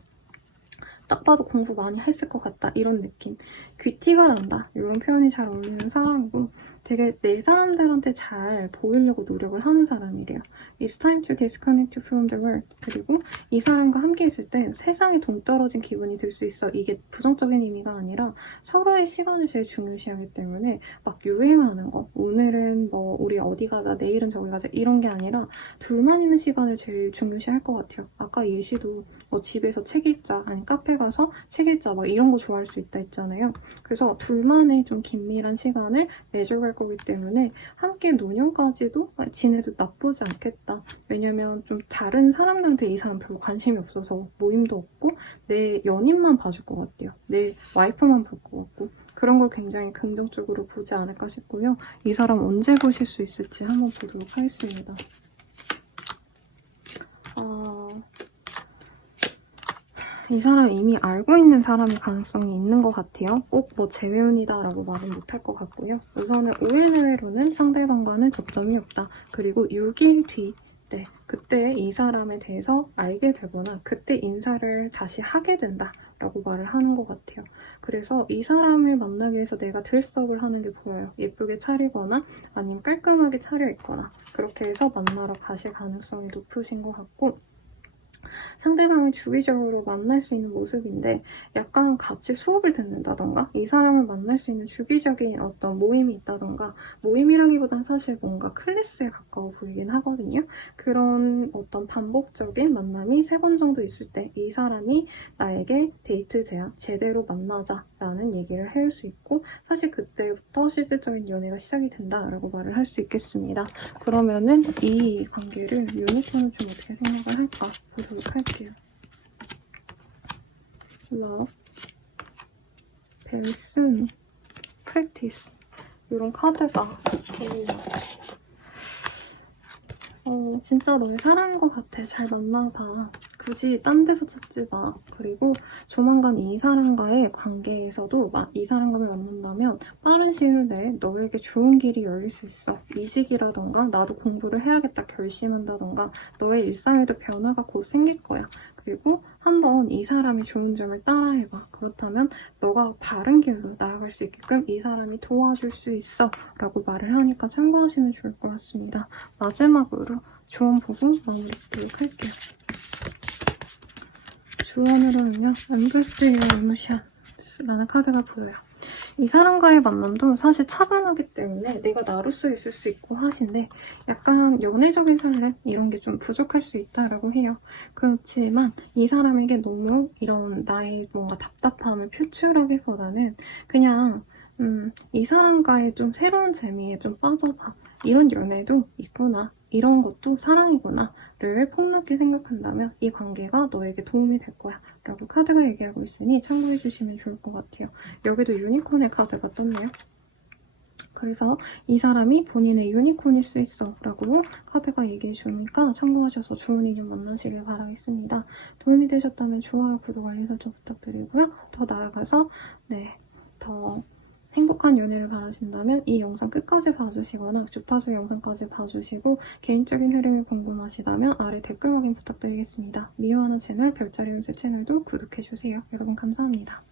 딱 봐도 공부 많이 했을 것 같다 이런 느낌. 귀티가 난다 이런 표현이 잘 어울리는 사람이고 되게 내 사람들한테 잘 보이려고 노력을 하는 사람이래요. It's time to disconnect from the world. 그리고 이 사람과 함께 있을 때 세상에 동떨어진 기분이 들 수 있어. 이게 부정적인 의미가 아니라 서로의 시간을 제일 중요시하기 때문에 막 유행하는 거 오늘은 뭐 우리 어디 가자 내일은 저기 가자 이런 게 아니라 둘만 있는 시간을 제일 중요시할 것 같아요. 아까 예시도 집에서 책 읽자 아니 카페 가서 책 읽자 막 이런 거 좋아할 수 있다 했잖아요. 그래서 둘만의 좀 긴밀한 시간을 내줘갈 거기 때문에 함께 노년까지도 지내도 나쁘지 않겠다. 왜냐면 좀 다른 사람들한테 이 사람 별로 관심이 없어서 모임도 없고 내 연인만 봐줄 것 같아요. 내 와이프만 볼 것 같고 그런 걸 굉장히 긍정적으로 보지 않을까 싶고요. 이 사람 언제 보실 수 있을지 한번 보도록 하겠습니다. 이 사람 이미 알고 있는 사람일 가능성이 있는 것 같아요. 꼭 뭐 재회운이다 라고 말은 못할 것 같고요. 우선은 5일 내외로는 상대방과는 접점이 없다. 그리고 6일 뒤 그때 이 사람에 대해서 알게 되거나 그때 인사를 다시 하게 된다 라고 말을 하는 것 같아요. 그래서 이 사람을 만나기 위해서 내가 들썩을 하는 게 보여요. 예쁘게 차리거나 아니면 깔끔하게 차려입거나 그렇게 해서 만나러 가실 가능성이 높으신 것 같고 상대방을 주기적으로 만날 수 있는 모습인데 약간 같이 수업을 듣는다던가 이 사람을 만날 수 있는 주기적인 어떤 모임이 있다던가 모임이라기보단 사실 뭔가 클래스에 가까워 보이긴 하거든요. 그런 어떤 반복적인 만남이 3번 정도 있을 때 이 사람이 나에게 데이트 제안 제대로 만나자 라는 얘기를 할 수 있고 사실 그때부터 실질적인 연애가 시작이 된다라고 말을 할 수 있겠습니다. 그러면은 이 관계를 유니콘은 좀 어떻게 생각을 할까 보도록 할게요. Love, very soon, practice 이런 카드가 진짜 너의 사랑인 것 같아. 잘 만나봐. 굳이 딴 데서 찾지 마. 그리고 조만간 이 사람과의 관계에서도 이 사람과를 만난다면 빠른 시일 내에 너에게 좋은 길이 열릴 수 있어. 이직이라던가 나도 공부를 해야겠다 결심한다던가 너의 일상에도 변화가 곧 생길 거야. 그리고 한번 이 사람이 좋은 점을 따라해봐. 그렇다면 너가 바른 길로 나아갈 수 있게끔 이 사람이 도와줄 수 있어 라고 말을 하니까 참고하시면 좋을 것 같습니다. 마지막으로 조언 보고 마무리 짓도록 할게요. 조언으로는요. Embrace your emotions라는 카드가 보여요. 이 사람과의 만남도 사실 차분하기 때문에 내가 나로서 있을 수 있고 하신데 약간 연애적인 설렘 이런 게 좀 부족할 수 있다라고 해요. 그렇지만 이 사람에게 너무 이런 나의 뭔가 답답함을 표출하기보다는 그냥 이 사람과의 좀 새로운 재미에 좀 빠져봐. 이런 연애도 있구나, 이런 것도 사랑이구나 를 폭넓게 생각한다면 이 관계가 너에게 도움이 될 거야 라고 카드가 얘기하고 있으니 참고해 주시면 좋을 것 같아요. 여기도 유니콘의 카드가 떴네요. 그래서 이 사람이 본인의 유니콘일 수 있어 라고 카드가 얘기해 주니까 참고하셔서 좋은 인연 만나시길 바라겠습니다. 도움이 되셨다면 좋아요, 구독, 알림 설정 부탁드리고요. 더 나아가서 더 행복한 연애를 바라신다면 이 영상 끝까지 봐주시거나 주파수 영상까지 봐주시고 개인적인 흐름이 궁금하시다면 아래 댓글 확인 부탁드리겠습니다. 미워하는 채널, 별자리 운세 채널도 구독해주세요. 여러분 감사합니다.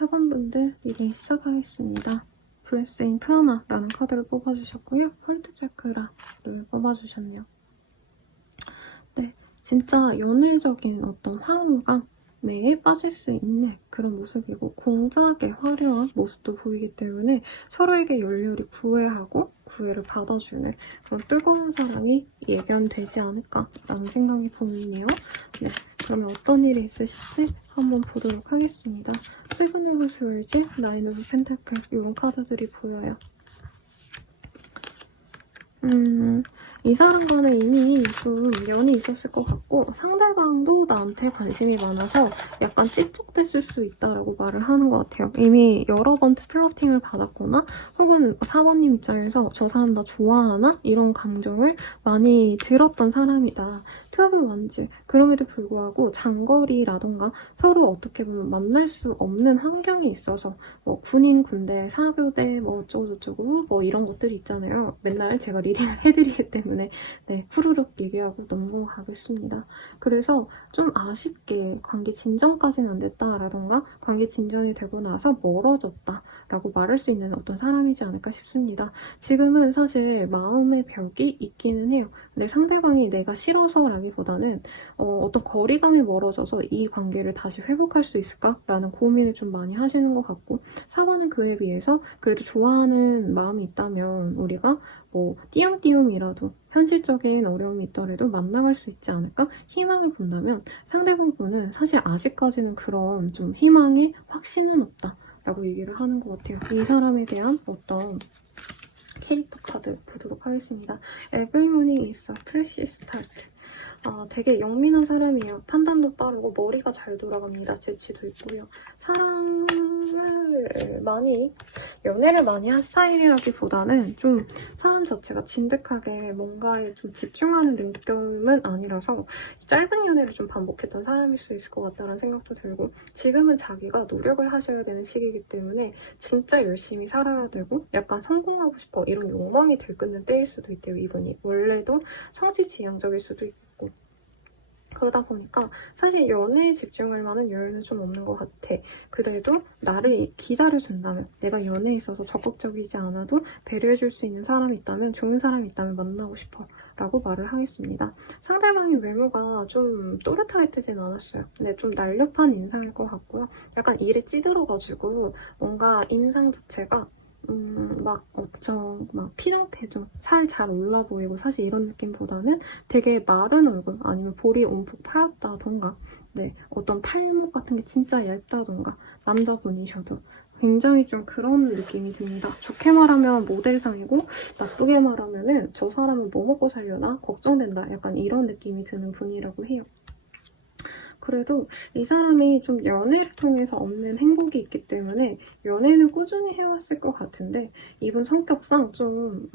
4번분들 리딩 시작하겠습니다. 블레스인 프라나라는 카드를 뽑아주셨고요. 헐트 차크라를 뽑아주셨네요. 네, 진짜 연애적인 어떤 황홀감에 빠질 수 있는 그런 모습이고 공작의 화려한 모습도 보이기 때문에 서로에게 열렬히 구애하고 구애를 받아주는 그런 뜨거운 사랑이 예견되지 않을까라는 생각이 보이네요. 네, 그러면 어떤 일이 있으실지 한번 보도록 하겠습니다. 세븐 오브 스월즈, 나인 오브 펜타클 이런 카드들이 보여요. 이 사람과는 이미 좀 연이 있었을 것 같고 상대방도 나한테 관심이 많아서 약간 찝쩍댔을 수 있다라고 말을 하는 것 같아요. 이미 여러 번 플러팅을 받았거나 혹은 4번님 입장에서 저 사람 나 좋아하나? 이런 감정을 많이 들었던 사람이다. 투어브 원즈. 그럼에도 불구하고 장거리라던가 서로 어떻게 보면 만날 수 없는 환경이 있어서 뭐 군인, 군대, 사교대 뭐 어쩌고저쩌고 뭐 이런 것들이 있잖아요. 맨날 제가 리딩을 해드리기 때문에 네, 후루룩 얘기하고 넘어가겠습니다. 그래서 좀 아쉽게 관계 진전까지는 안 됐다라던가 관계 진전이 되고 나서 멀어졌다라고 말할 수 있는 어떤 사람이지 않을까 싶습니다. 지금은 사실 마음의 벽이 있기는 해요. 근데 상대방이 내가 싫어서라기보다는 어떤 거리감이 멀어져서 이 관계를 다시 회복할 수 있을까라는 고민을 좀 많이 하시는 것 같고 4번은 그에 비해서 그래도 좋아하는 마음이 있다면 우리가 뭐 띄엄띄엄이라도 현실적인 어려움이 있더라도 만나갈 수 있지 않을까? 희망을 본다면 상대방 분은 사실 아직까지는 그런 좀 희망의 확신은 없다라고 얘기를 하는 것 같아요. 이 사람에 대한 어떤 캐릭터 카드 보도록 하겠습니다. Every morning is a fresh start. 되게 영민한 사람이에요. 판단도 빠르고 머리가 잘 돌아갑니다. 재치도 있고요. 연애를 많이 한 스타일이라기보다는 좀 사람 자체가 진득하게 뭔가에 좀 집중하는 느낌은 아니라서 짧은 연애를 좀 반복했던 사람일 수 있을 것 같다는 생각도 들고 지금은 자기가 노력을 하셔야 되는 시기이기 때문에 진짜 열심히 살아야 되고 약간 성공하고 싶어 이런 욕망이 들끓는 때일 수도 있대요. 이분이 원래도 성취지향적일 수도 있고 그러다 보니까 사실 연애에 집중할 만한 여유는 좀 없는 것 같아. 그래도 나를 기다려준다면 내가 연애에 있어서 적극적이지 않아도 배려해줄 수 있는 사람이 있다면 좋은 사람이 있다면 만나고 싶어 라고 말을 하겠습니다. 상대방의 외모가 좀 또렷하게 뜨진 않았어요. 근데 좀 날렵한 인상일 것 같고요. 약간 일에 찌들어가지고 뭔가 인상 자체가 막 피정패정 살 잘 올라 보이고 사실 이런 느낌보다는 되게 마른 얼굴 아니면 볼이 움푹 파였다던가 네, 어떤 팔목 같은 게 진짜 얇다던가 남자분이셔도 굉장히 좀 그런 느낌이 듭니다. 좋게 말하면 모델상이고 나쁘게 말하면은 저 사람은 뭐 먹고 살려나 걱정된다 약간 이런 느낌이 드는 분이라고 해요. 그래도 이 사람이 좀 연애를 통해서 얻는 행복이 있기 때문에 연애는 꾸준히 해왔을 것 같은데 이분 성격상 좀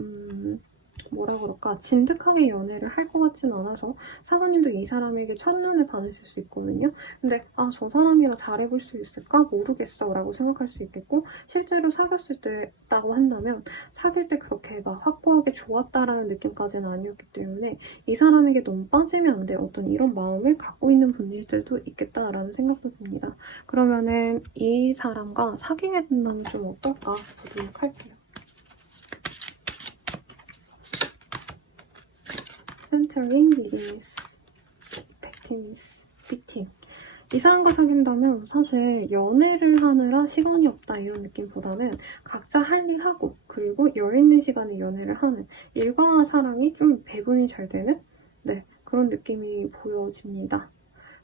뭐라 그럴까 진득하게 연애를 할 것 같진 않아서 사모님도 이 사람에게 첫눈에 반했을 수 있거든요. 근데 저 사람이랑 잘해볼 수 있을까? 모르겠어 라고 생각할 수 있겠고 실제로 사귀었을 때라고 한다면 사귈 때 그렇게 막 확고하게 좋았다라는 느낌까지는 아니었기 때문에 이 사람에게 너무 빠지면 안 돼. 어떤 이런 마음을 갖고 있는 분들도 있겠다라는 생각도 듭니다. 그러면은 이 사람과 사귀게 된다면 좀 어떨까 보도록 할게요. 센터링, 리딩스, 백티니스, 비팅. 이 사람과 사귄다면 사실 연애를 하느라 시간이 없다 이런 느낌보다는 각자 할 일 하고 그리고 여유있는 시간에 연애를 하는 일과 사랑이 좀 배분이 잘 되는 네, 그런 느낌이 보여집니다.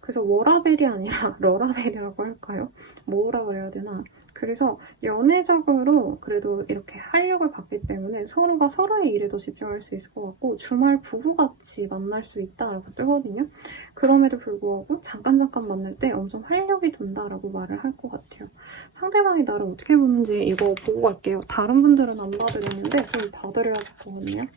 그래서 워라벨이 아니라 러라벨이라고 할까요? 뭐라 그래야 되나? 그래서 연애적으로 그래도 이렇게 활력을 받기 때문에 서로가 서로의 일에 더 집중할 수 있을 것 같고 주말 부부같이 만날 수 있다라고 뜨거든요. 그럼에도 불구하고 잠깐 만날 때 엄청 활력이 돈다라고 말을 할 것 같아요. 상대방이 나를 어떻게 보는지 이거 보고 갈게요. 다른 분들은 안 봐드리는데 좀 봐드려야겠거든요.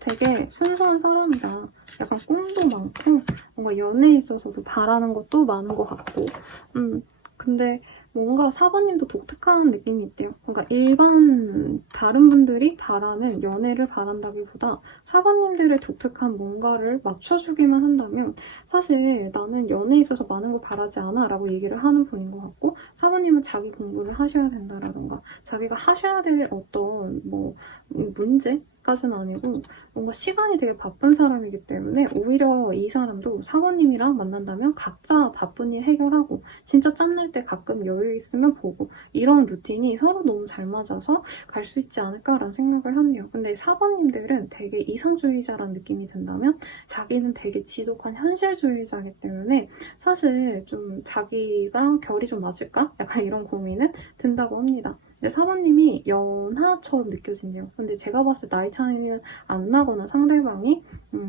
되게 순수한 사람이다. 약간 꿈도 많고 뭔가 연애에 있어서도 바라는 것도 많은 것 같고 근데 뭔가 사관님도 독특한 느낌이 있대요. 그러니까 일반 다른 분들이 바라는 연애를 바란다기보다 사관님들의 독특한 뭔가를 맞춰주기만 한다면 사실 나는 연애에 있어서 많은 걸 바라지 않아 라고 얘기를 하는 분인 것 같고, 사관님은 자기 공부를 하셔야 된다라던가 자기가 하셔야 될 어떤 뭐 문제까지는 아니고 뭔가 시간이 되게 바쁜 사람이기 때문에 오히려 이 사람도 사관님이랑 만난다면 각자 바쁜 일 해결하고 진짜 짬날 때 가끔 여유 있으면 보고 이런 루틴이 서로 너무 잘 맞아서 갈 수 있지 않을까라는 생각을 하네요. 근데 사관님들은 되게 이상주의자라는 느낌이 든다면 자기는 되게 지독한 현실주의자이기 때문에 사실 좀 자기랑 결이 좀 맞을까? 약간 이런 고민은 든다고 합니다. 근데 사모님이 연하처럼 느껴진대요. 근데 제가 봤을 때 나이 차이는 안 나거나 상대방이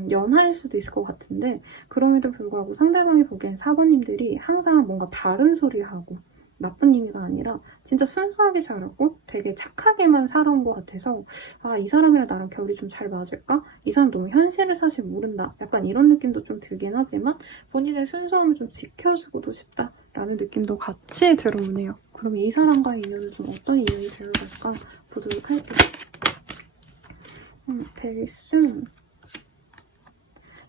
연하일 수도 있을 것 같은데, 그럼에도 불구하고 상대방이 보기엔 사모님들이 항상 뭔가 바른 소리 하고 나쁜 의미가 아니라 진짜 순수하게 자랐고 되게 착하게만 살아온 것 같아서 아, 이 사람이랑 나랑 결이 좀 잘 맞을까? 이 사람 너무 현실을 사실 모른다. 약간 이런 느낌도 좀 들긴 하지만 본인의 순수함을 좀 지켜주고도 싶다라는 느낌도 같이 들어오네요. 그럼 이 사람과의 인연은 좀 어떤 인연이 되어갈까 보도록 할게요. 베리스.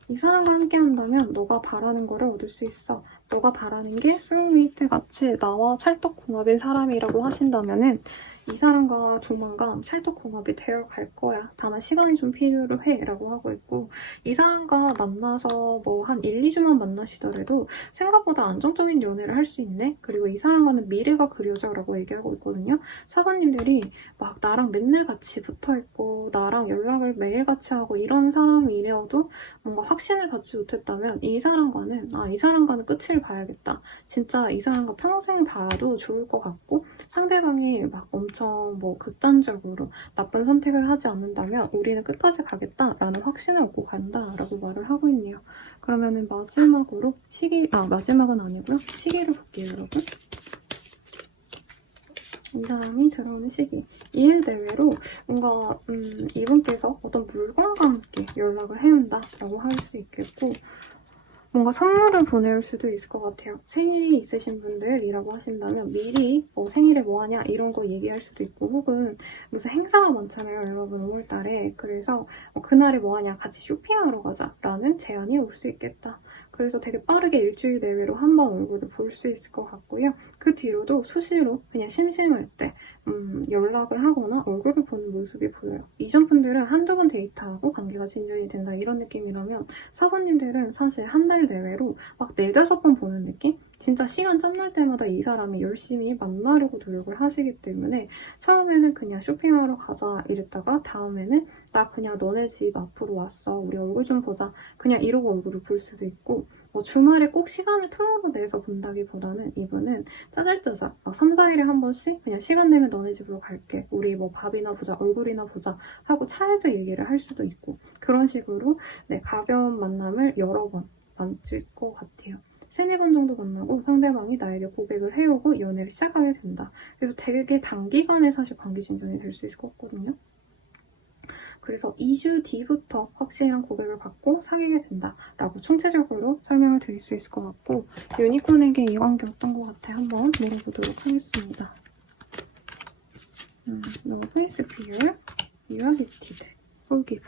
이 사람과 함께 한다면 너가 바라는 거를 얻을 수 있어. 너가 바라는 게 소울메이트 같이 나와 찰떡궁합인 사람이라고 하신다면은 이 사람과 조만간 찰떡궁합이 되어갈 거야. 다만 시간이 좀 필요로 해 라고 하고 있고, 이 사람과 만나서 뭐 한 1, 2주만 만나시더라도 생각보다 안정적인 연애를 할 수 있네? 그리고 이 사람과는 미래가 그려져 라고 얘기하고 있거든요. 사관님들이 막 나랑 맨날 같이 붙어있고 나랑 연락을 매일 같이 하고 이런 사람이려도 뭔가 확신을 갖지 못했다면 이 사람과는 이 사람과는 끝을 봐야겠다. 진짜 이 사람과 평생 봐도 좋을 것 같고, 상대방이 막 엄청 뭐 극단적으로 나쁜 선택을 하지 않는다면 우리는 끝까지 가겠다라는 확신을 얻고 간다라고 말을 하고 있네요. 그러면은 마지막으로 마지막은 아니고요. 시기를 볼게요, 여러분. 이 사람이 들어오는 시기. 2일 내외로 뭔가 이분께서 어떤 물건과 함께 연락을 해온다라고 할 수 있겠고, 뭔가 선물을 보낼 수도 있을 것 같아요. 생일이 있으신 분들이라고 하신다면 미리 생일에 뭐 하냐 이런 거 얘기할 수도 있고, 혹은 무슨 행사가 많잖아요, 여러분 5월달에. 그래서 그날에 뭐 하냐, 같이 쇼핑하러 가자 라는 제안이 올 수 있겠다. 그래서 되게 빠르게 일주일 내외로 한 번 얼굴을 볼 수 있을 것 같고요. 그 뒤로도 수시로 그냥 심심할 때 연락을 하거나 얼굴을 보는 모습이 보여요. 이전 분들은 한두 번 데이트하고 관계가 진전이 된다 이런 느낌이라면, 사부님들은 사실 한 달 내외로 막 4-5번 보는 느낌? 진짜 시간 짬날 때마다 이 사람이 열심히 만나려고 노력을 하시기 때문에 처음에는 그냥 쇼핑하러 가자 이랬다가 다음에는 나 그냥 너네 집 앞으로 왔어, 우리 얼굴 좀 보자, 그냥 이러고 얼굴을 볼 수도 있고, 뭐 주말에 꼭 시간을 통으로 내서 본다기보다는 이분은 짜잘짜잘 막 3, 4일에 한 번씩 그냥 시간 되면 너네 집으로 갈게, 우리 뭐 밥이나 보자, 얼굴이나 보자 하고 차에서 얘기를 할 수도 있고, 그런 식으로 가벼운 만남을 여러 번 만질 것 같아요. 3-4번 정도 만나고 상대방이 나에게 고백을 해오고 연애를 시작하게 된다. 그래서 되게 단기간에 사실 관계 진전이 될 수 있을 것 같거든요. 그래서 2주 뒤부터 확실한 고백을 받고 사귀게 된다라고 총체적으로 설명을 드릴 수 있을 것 같고, 유니콘에게 이 관계 어떤 것 같아? 한번 물어보도록 하겠습니다. Love is pure, you are gifted, forgive.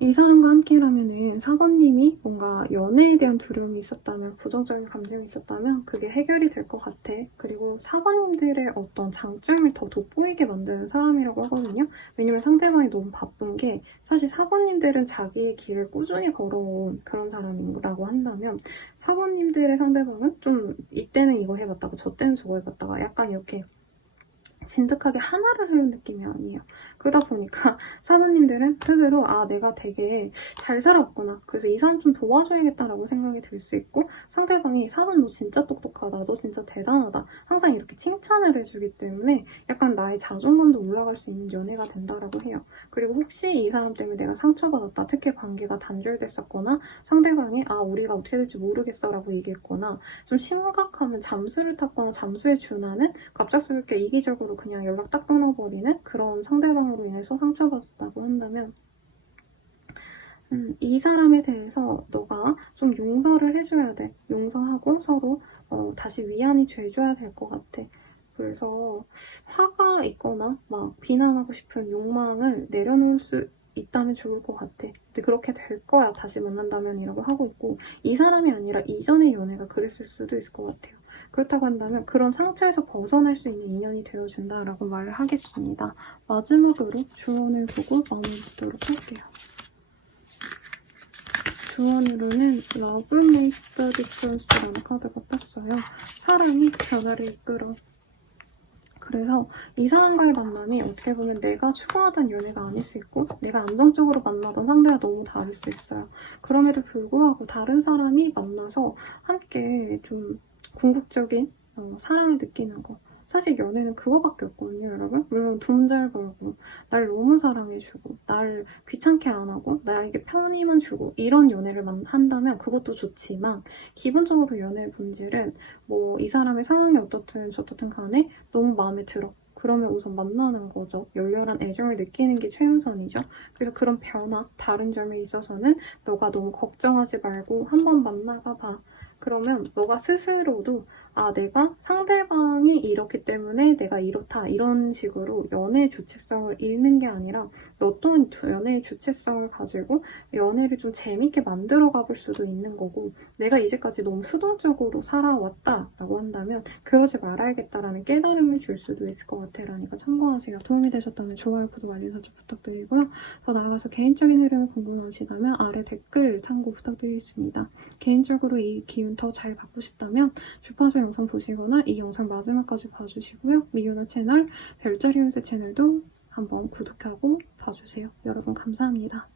이 사람과 함께라면은 4번님이 뭔가 연애에 대한 두려움이 있었다면, 부정적인 감정이 있었다면 그게 해결이 될 것 같아. 그리고 4번님들의 어떤 장점을 더 돋보이게 만드는 사람이라고 하거든요. 왜냐면 상대방이 너무 바쁜 게, 사실 4번님들은 자기의 길을 꾸준히 걸어온 그런 사람이라고 한다면 4번님들의 상대방은 좀 이때는 이거 해봤다가 저 때는 저거 해봤다가 약간 이렇게 진득하게 하나를 해온 느낌이 아니에요. 그러다 보니까 사부님들은 스스로 내가 되게 잘 살아왔구나, 그래서 이 사람 좀 도와줘야겠다라고 생각이 들 수 있고, 상대방이 사부는 너 진짜 똑똑하다, 너 진짜 대단하다 항상 이렇게 칭찬을 해주기 때문에 약간 나의 자존감도 올라갈 수 있는 연애가 된다라고 해요. 그리고 혹시 이 사람 때문에 내가 상처받았다, 특히 관계가 단절됐었거나 상대방이 우리가 어떻게 될지 모르겠어 라고 얘기했거나 좀 심각하면 잠수를 탔거나 잠수에 준하는 갑작스럽게 이기적으로 그냥 연락 딱 끊어버리는 그런 상대방으로 인해서 상처받았다고 한다면 이 사람에 대해서 너가 좀 용서를 해줘야 돼. 용서하고 서로 다시 위안이 돼줘야 될 것 같아. 그래서 화가 있거나 막 비난하고 싶은 욕망을 내려놓을 수 있다면 좋을 것 같아. 근데 그렇게 될 거야. 다시 만난다면이라고 하고 있고, 이 사람이 아니라 이전의 연애가 그랬을 수도 있을 것 같아요. 그렇다고 한다면 그런 상처에서 벗어날 수 있는 인연이 되어준다라고 말을 하겠습니다. 마지막으로 조언을 보고 마무리하도록 할게요. 조언으로는 Love Makes the Difference라는 카드가 떴어요. 사랑이 변화를 이끌어. 그래서 이 사람과의 만남이 어떻게 보면 내가 추구하던 연애가 아닐 수 있고 내가 안정적으로 만나던 상대와 너무 다를 수 있어요. 그럼에도 불구하고 다른 사람이 만나서 함께 좀 궁극적인 사랑을 느끼는 거. 사실 연애는 그거밖에 없거든요, 여러분. 물론 돈 잘 벌고 날 너무 사랑해주고 날 귀찮게 안 하고 나에게 편의만 주고 이런 연애를 한다면 그것도 좋지만 기본적으로 연애의 본질은 뭐 이 사람의 상황이 어떻든 저떻든 간에 너무 마음에 들어. 그러면 우선 만나는 거죠. 열렬한 애정을 느끼는 게 최우선이죠. 그래서 그런 변화, 다른 점에 있어서는 너가 너무 걱정하지 말고 한번 만나가 봐. 그러면 너가 스스로도 아, 내가 상대방이 이렇기 때문에 내가 이렇다. 이런 식으로 연애의 주체성을 잃는 게 아니라 너 또한 연애의 주체성을 가지고 연애를 좀 재밌게 만들어 가볼 수도 있는 거고 내가 이제까지 너무 수동적으로 살아왔다라고 한다면 그러지 말아야겠다라는 깨달음을 줄 수도 있을 것 같아요. 라니까 참고하세요. 도움이 되셨다면 좋아요, 구독, 알림 설정 부탁드리고요. 더 나아가서 개인적인 흐름이 궁금하시다면 아래 댓글 참고 부탁드리겠습니다. 개인적으로 이 기운 더 잘 받고 싶다면 주파수 영상 보시거나 이 영상 마지막까지 봐주시고요. 미유나 채널, 별자리 운세 채널도 한번 구독하고 봐주세요. 여러분 감사합니다.